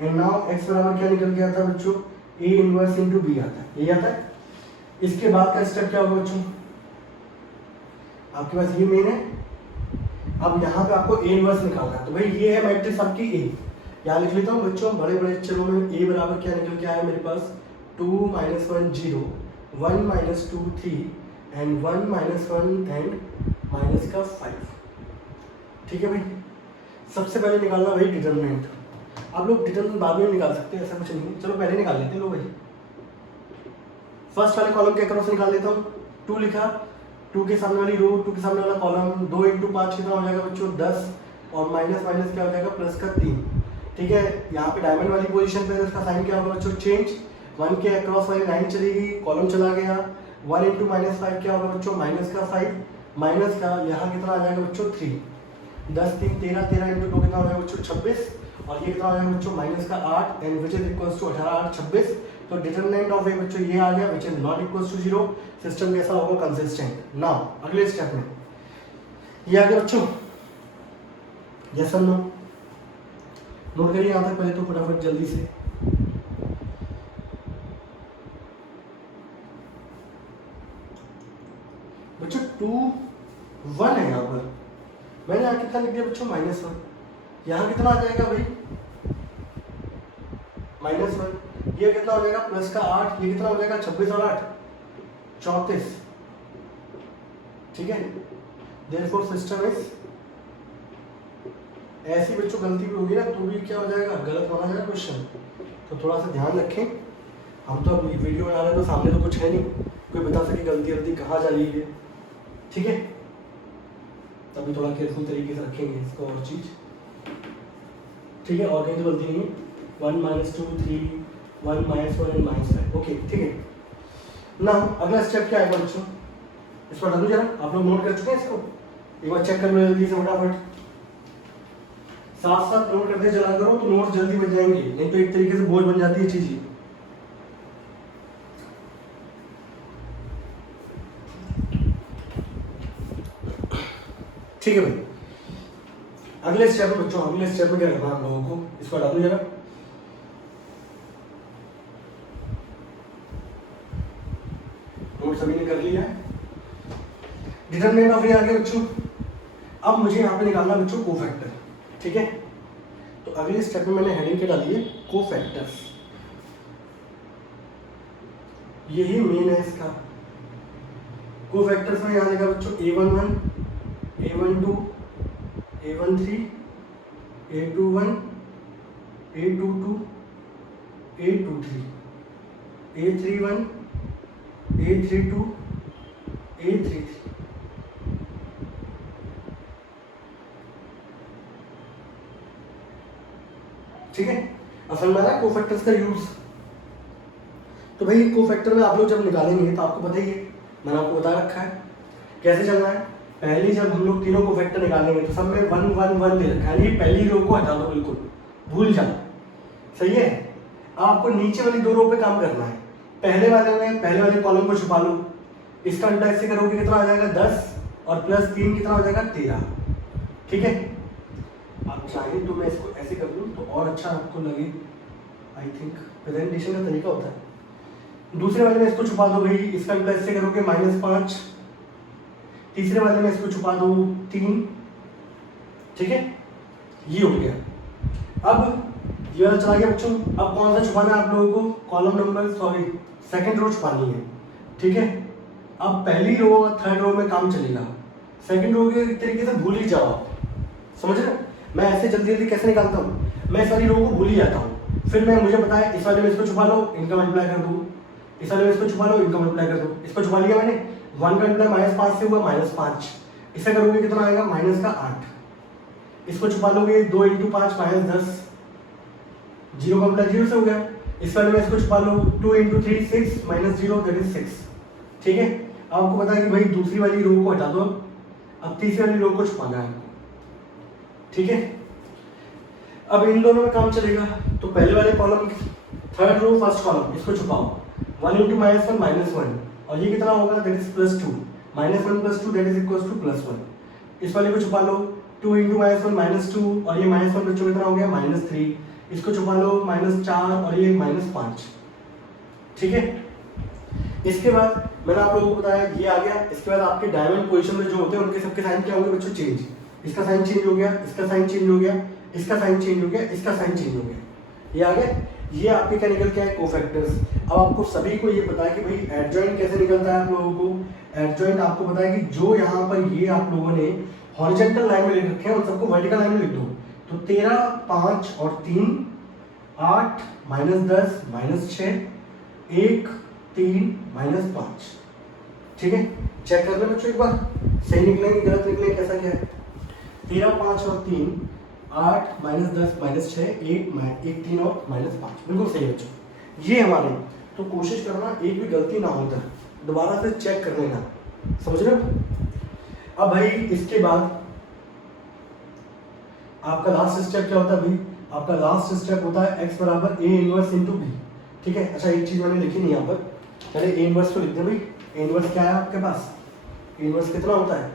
एंड नाउ x बराबर क्या निकल के आता है बच्चों, a इनवर्स इंटू बी आता है, यही आता है। इसके बाद का स्टेप क्या होगा बच्चों, आपके पास ये मेन है। अब यहाँ पे आपको a इनवर्स निकालना है, तो भाई ये है मैट्रिक्स आपकी a, यहाँ लिख लेता हूँ बच्चों बड़े बड़े अक्षरों में। a बराबर क्या निकल के आया मेरे पास, 2 - 1 0 1 - 2 3 एंड 1 - 1 एंड -5, ठीक है भाई। सबसे पहले निकालना भाई डिटरमिनेंट। आप लोग डिटरमिनेंट बाद में निकाल सकते हैं, ऐसा कुछ नहीं है, चलो पहले निकाल लेते हैं। लो भाई फर्स्ट वाले कॉलम के अक्रॉस निकाल लेता हूँ, 2 लिखा, 2 के सामने वाली रो, 2 के सामने वाला कॉलम, 2 × 5 कितना हो जाएगा बच्चों 10, और माइनस माइनस क्या हो जाएगा प्लस का 3। ठीक है, यहाँ पे डायमंड वाली पोजीशन पे है, इसका साइन क्या होगा बच्चों चेंज। 1 के अक्रॉस वाली लाइन चलेगी, कॉलम चला गया। 1 इंटू माइनस 5 क्या होगा बच्चों माइनस का 5, माइनस का यहाँ कितना आ जाएगा बच्चों 3। 10 3 13, 13 इंटू 2 कितना हो जाएगा बच्चों 26, और ये कितना हो जाएगा बच्चों माइनस का 8 and which is equals to 18 8 26। तो डिटरमिनेंट ऑफ ए बच्चों ये आ गया which is not equals to 0। System कैसा होगा कंसिस्टेंट। नाउ अगले स्टेप में ये आ गया बच्चों यस और नो। नोट करिए यहाँ तक पहले तो फटाफट जल्दी से। बच्चों 2 1 है यहाँ पर, मैंने यहाँ कितना लिख दिया बच्चों -1। यहाँ कितना आ जाएगा भाई -1। ये कितना हो जाएगा प्लस का 8, ये कितना हो जाएगा 26 और 8 34। ठीक है, देयरफॉर सिस्टम इज, ऐसी बच्चों गलती भी होगी ना तो भी क्या हो जाएगा गलत माना जाएगा क्वेश्चन। तो थोड़ा सा ध्यान रखें, हम तो अब वीडियो बना रहे हैं तो सामने तो कुछ है नहीं, कोई बता सके गलती गलती कहाँ जा रही है। ठीक है, तभी थोड़ा केयरफुल तरीके से रखेंगे इसको और चीज़। ठीक है, और कहीं तो गलती नहीं है। 1 -2 3 1 -1 एंड -5। ओके ठीक है ना। अगला स्टेप क्या है बच्चों, इस पर डालू जरा, आप लोग नोट कर चुके हैं इसको, एक बार चेक कर लो जल्दी से फटाफट। साथ साथ नोट करते चला करो तो नोट्स जल्दी बन जाएंगे, नहीं तो एक तरीके से बोझ बन जाती है चीज। ठीक है भाई, अगले स्टेप में बच्चों, अगले स्टेप में क्या करना है हम लोगों को, इसको हटा दो जरा। नोट सभी ने कर लिया है। डिटरमिनेंट ऑफ ये आ गया बच्चों। अब मुझे यहाँ पे निकालना बच्चों कोफैक्टर। ठीक है, तो अगले स्टेप में मैंने हेडिंग क्या डाली है कोफैक्टर्स। यही मेन है इसका। कोफैक्टर्स में यहाँ आएगा बच्चों A11 A12 A13 A21 A22 A23 A31 A32 A33। ठीक है, अब समझ में आ रहा है कोफैक्टर्स का यूज। तो भाई कोफैक्टर में आप लोग जब निकालेंगे तो आपको पता ही है, मैंने आपको बता रखा है कैसे चलना है। पहले जब हम लोग तीनों कोफैक्टर निकालेंगे तो सब में 1 1 1 दे रखा है, यानी पहली रो को हटा दो, बिल्कुल भूल जाओ। सही है, अब आपको नीचे वाली 2 रो पे काम करना है। पहले वाले कॉलम को छुपा लो, इसका उल्टा ऐसे करोगे कितना आ जाएगा 10 और +3 कितना हो जाएगा 13। ठीक है, आप चाहे तो मैं इसको ऐसे कर दूं तो और अच्छा आपको लगे, आई थिंक प्रेजेंटेशन का तरीका होता है। दूसरे वाले में इसको छुपा दो भाई, इसका उल्टा ऐसे करोगे -5। तीसरे वाले में इसको छुपा दो 3। ठीक है, ये हो गया। अब ये वाला चला गया बच्चों। अब कौन सा छुपाना है आप लोगों को, कॉलम नंबर सेकंड रो छुपानी है। ठीक है, अब पहली रो और थर्ड रो में काम चलेगा, सेकंड रो के तरीके से भूल ही जाओ आप। समझ रहे हो, मैं ऐसे जल्दी जल्दी कैसे निकालता हूँ, मैं इस वाली रो को भूल ही जाता हूँ, फिर मैं मुझे पता है इस वाले में इसको छुपा लो, इनका मल्टीप्लाई कर दूँ, इस वाले में इसको छुपा लो, इनका मल्टीप्लाई कर दो। इसको छुपा लिया मैंने, 1 का मल्टीप्लाई -5 से हुआ -5, इसे करोगे कितना आएगा -8। इसको छुपा लोगे 2 × 5 -10, 0 का मल्टीप्लाई 0 से हो गया। इस वाले में इसको छुपा लो 2 × 3 6 -0 दैट इज 6। ठीक है, अब आपको पता है कि भाई दूसरी वाली रो को हटा दो, अब तीसरी वाली रो को छुपाना है। ठीक है, अब इन दोनों में काम चलेगा। तो पहले वाले column third row first column इसको छुपाओ, 1 × -1 -1, और ये कितना होगा that is +2, -1 + 2 that is equals to +1। इस वाले को छुपा लो 2 × -1 -2, और ये -1 बच्चों कितना हो गया -3। इसको छुपा लो -4 और ये -5। ठीक है, इसके बाद मैंने आप लोगों को बताया ये आ गया। इसके बाद आपके डायमंड पोजीशन में जो होते हैं उनके सबके साइन क्या होंगे बच्चों चेंज। इसका साइन चेंज हो गया, इसका साइन चेंज हो गया, इसका साइन चेंज हो गया, इसका साइन चेंज हो गया, ये आ गया। ये आपके क्या निकल के आए कोफैक्टर्स। अब आपको सभी को ये पता है कि भाई एडजॉइंट कैसे निकलता है। आप लोगों को एडजॉइंट आपको पता है कि जो यहाँ पर ये आप लोगों ने हॉरिजॉन्टल लाइन में लिख रखे हैं उन सबको वर्टिकल लाइन में लिख दो। तो 13 5 और 3 8 -10 -6 1 3 -5। ठीक है, चेक कर लो बच्चों एक बार, सही निकलेंगे गलत निकलेंगे कैसा क्या है। 13, 5 और 3 8 माइनस 10 माइनस 6 1 3 और माइनस 5, बिल्कुल सही बच्चों। ये हमारे, तो कोशिश करना एक भी गलती ना होता, दोबारा से चेक कर लेना, समझ रहे हो। अब भाई इसके बाद आपका लास्ट स्टेप क्या होता है भाई, आपका लास्ट स्टेप होता है x बराबर a इनवर्स इंटू बी। ठीक है, अच्छा एक चीज मैंने लिखी नहीं यहाँ पर, चले a इनवर्स तो लिख दे भाई। a इनवर्स क्या है आपके पास, a इनवर्स कितना होता है,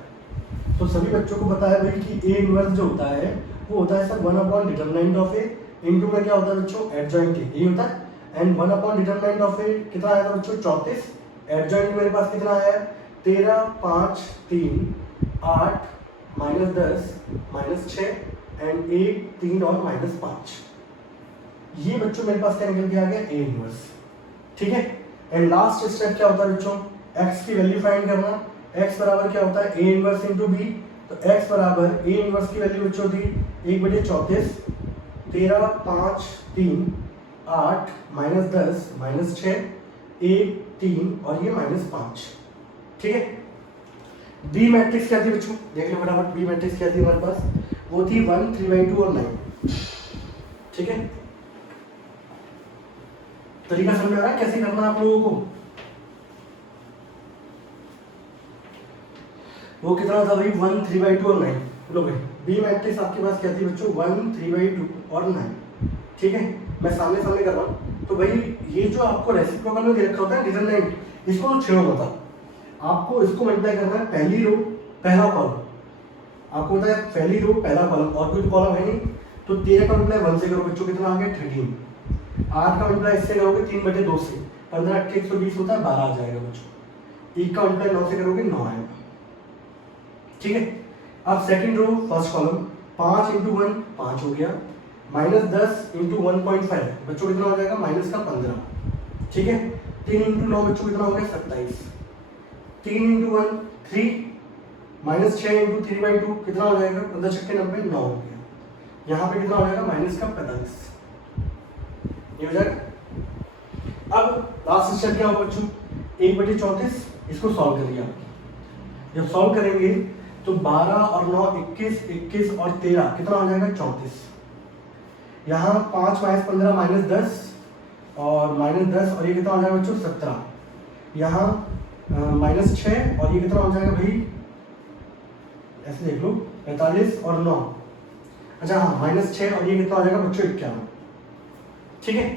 तो सभी बच्चों को पता है भाई कि a इनवर्स जो होता है वो होता है sir 1 determinant of a into में क्या होता है बच्चों, एडजॉइंट a, यही होता है। एंड 1 डिटरमिनेंट ऑफ a कितना आया था बच्चों, 34। एडजॉइंट मेरे पास कितना आया है, 13, 5, 3, 8 माइनस 10 माइनस 6 एंड 1 3 और माइनस 5। ये बच्चों मेरे पास क्या निकल के आ गया, a इनवर्स। ठीक है, एंड लास्ट स्टेप क्या होता है बच्चों, x की वैल्यू फाइंड करना। x बराबर क्या होता है, a इनवर्स इंटू b। तो x बराबर a इनवर्स की वैल्यू बच्चों थी 1/34, 13, 5, 3, 8 माइनस 10 माइनस 6 1 3 और ये माइनस 5। ठीक है, बी मैट्रिक्स क्या थी बच्चों, देख लो फटाफट, बी मैट्रिक्स क्या थी हमारे पास, वो थी 1 3/2 और 9। ठीक है, तरीका समझ में आ रहा है कैसे करना है आप लोगों को। वो कितना था भाई, 1 3/2 और 9। लो भाई, बी मैट्रिक्स आपके पास क्या थी बच्चों, 1 3/2 और 9। ठीक है, मैं सामने सामने कर रहा हूँ। तो भाई ये जो आपको रेसिप्रोकल में दे रखा होता है डिटरमिनेंट, इसको तो छेड़ो मत, आपको इसको मल्टीप्लाई करना है, पहली रो पहला कॉलम, आपको पता है पहली रो पहला कॉलम और कोई कॉलम है नहीं, तो 13 का मल्टीप्लाई 1 से करो बच्चों, कितना आ गया 13। 8 का मल्टीप्लाई इससे करोगे 3/2 से, 15 8 120 होता है, 12 आ जाएगा बच्चों। 1 का मल्टीप्लाई 9 से करोगे 9 आएगा। ठीक है, अब सेकंड रो फर्स्ट कॉलम, 5 × 1 5 हो गया, माइनस 10 × 1.5 बच्चों कितना हो जाएगा, माइनस का 15। ठीक है, 3 × 9 बच्चों कितना हो गया 27। 3 × 1 3 माइनस 6 × 3/2 कितना हो जाएगा, 15 6 90 9 हो गया। यहाँ पे कितना हो जाएगा, माइनस का 45, ये हो जाएगा। अब लास्ट स्टेप क्या होगा बच्चों, 1/34, इसको सॉल्व कर लिया। जब सॉल्व करेंगे तो 12 और 9 21, 21 और 13 कितना हो जाएगा 34। यहाँ 5 माइनस 15 माइनस 10 और माइनस 10 और ये कितना हो जाएगा बच्चों 17। यहाँ माइनस 6 और ये कितना हो जाएगा भाई, ऐसे देख लो 45 और 9, अच्छा हाँ माइनस 6 और ये कितना हो जाएगा बच्चों 51। ठीक है,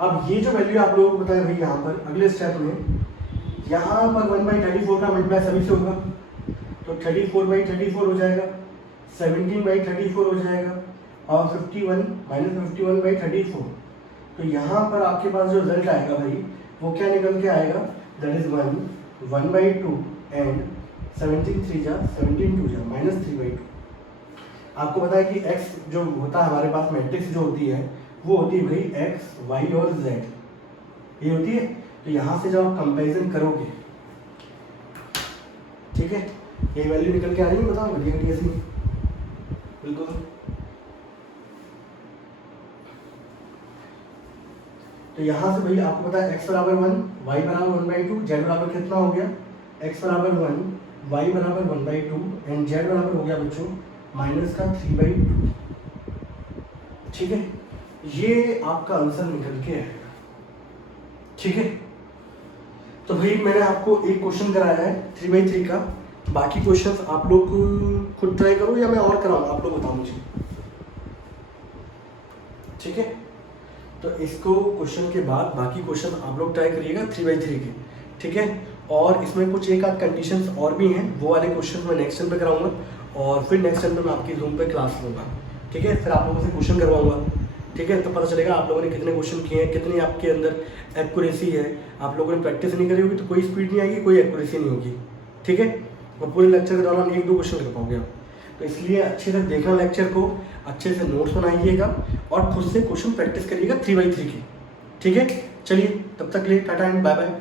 अब ये जो वैल्यू आप लोगों को बताया भाई, यहाँ पर अगले स्टेप में यहाँ पर 1/34 का मल्टीप्लाई सभी से होगा, तो 34/34 हो जाएगा, 17/34 हो जाएगा और 51 माइनस 51/34। तो यहाँ पर आपके पास जो रिजल्ट आएगा भाई वो क्या निकल के आएगा, दैट इज 1/2 एंड 17 3 जा 17 2 जा माइनस 3/2। आपको पता है कि x जो होता है हमारे पास मैट्रिक्स जो होती है वो होती है भाई x y और z, ये होती है। तो यहाँ से जब आप कंपेरिजन करोगे, ठीक है, ये वैल्यू निकल के आ रही है, बताओ बढ़िया बढ़िया सी, बिल्कुल। तो यहाँ से भाई आपको पता है x बराबर 1 y बराबर 1/2 z बराबर कितना हो गया, x बराबर 1 y बराबर 1/2 एंड z बराबर हो गया बच्चों माइनस का 3/2। ठीक है, ये आपका आंसर निकल के आएगा। ठीक है, तो भाई मैंने आपको एक क्वेश्चन कराया है 3/3 का, बाकी क्वेश्चंस आप लोग खुद ट्राई करो या मैं और कराऊँ, आप लोग बताओ मुझे। ठीक है, तो इसको क्वेश्चन के बाद बाकी क्वेश्चन आप लोग ट्राई करिएगा 3/3 के। ठीक है, और इसमें कुछ एक आध कंडीशंस और भी हैं, वो वाले क्वेश्चन मैं नेक्स्ट टाइम पे कराऊंगा और फिर नेक्स्ट टाइम पे मैं आपकी जूम पे क्लास लूँगा। ठीक है, फिर आप लोगों से क्वेश्चन करवाऊंगा। ठीक है, तो पता चलेगा आप लोगों ने कितने क्वेश्चन किए हैं, कितनी आपके अंदर एक्यूरेसी है। आप लोगों ने प्रैक्टिस नहीं करी होगी तो कोई स्पीड नहीं आएगी, कोई एक्यूरेसी नहीं होगी। ठीक है, और पूरे लेक्चर के दौरान 1-2 क्वेश्चन कर पाओगे आप। तो इसलिए अच्छे से देखना लेक्चर को, अच्छे से नोट्स बनाइएगा और खुद से क्वेश्चन प्रैक्टिस करिएगा 3/3 की। ठीक है, चलिए तब तक लिए टाटा एंड बाय बाय।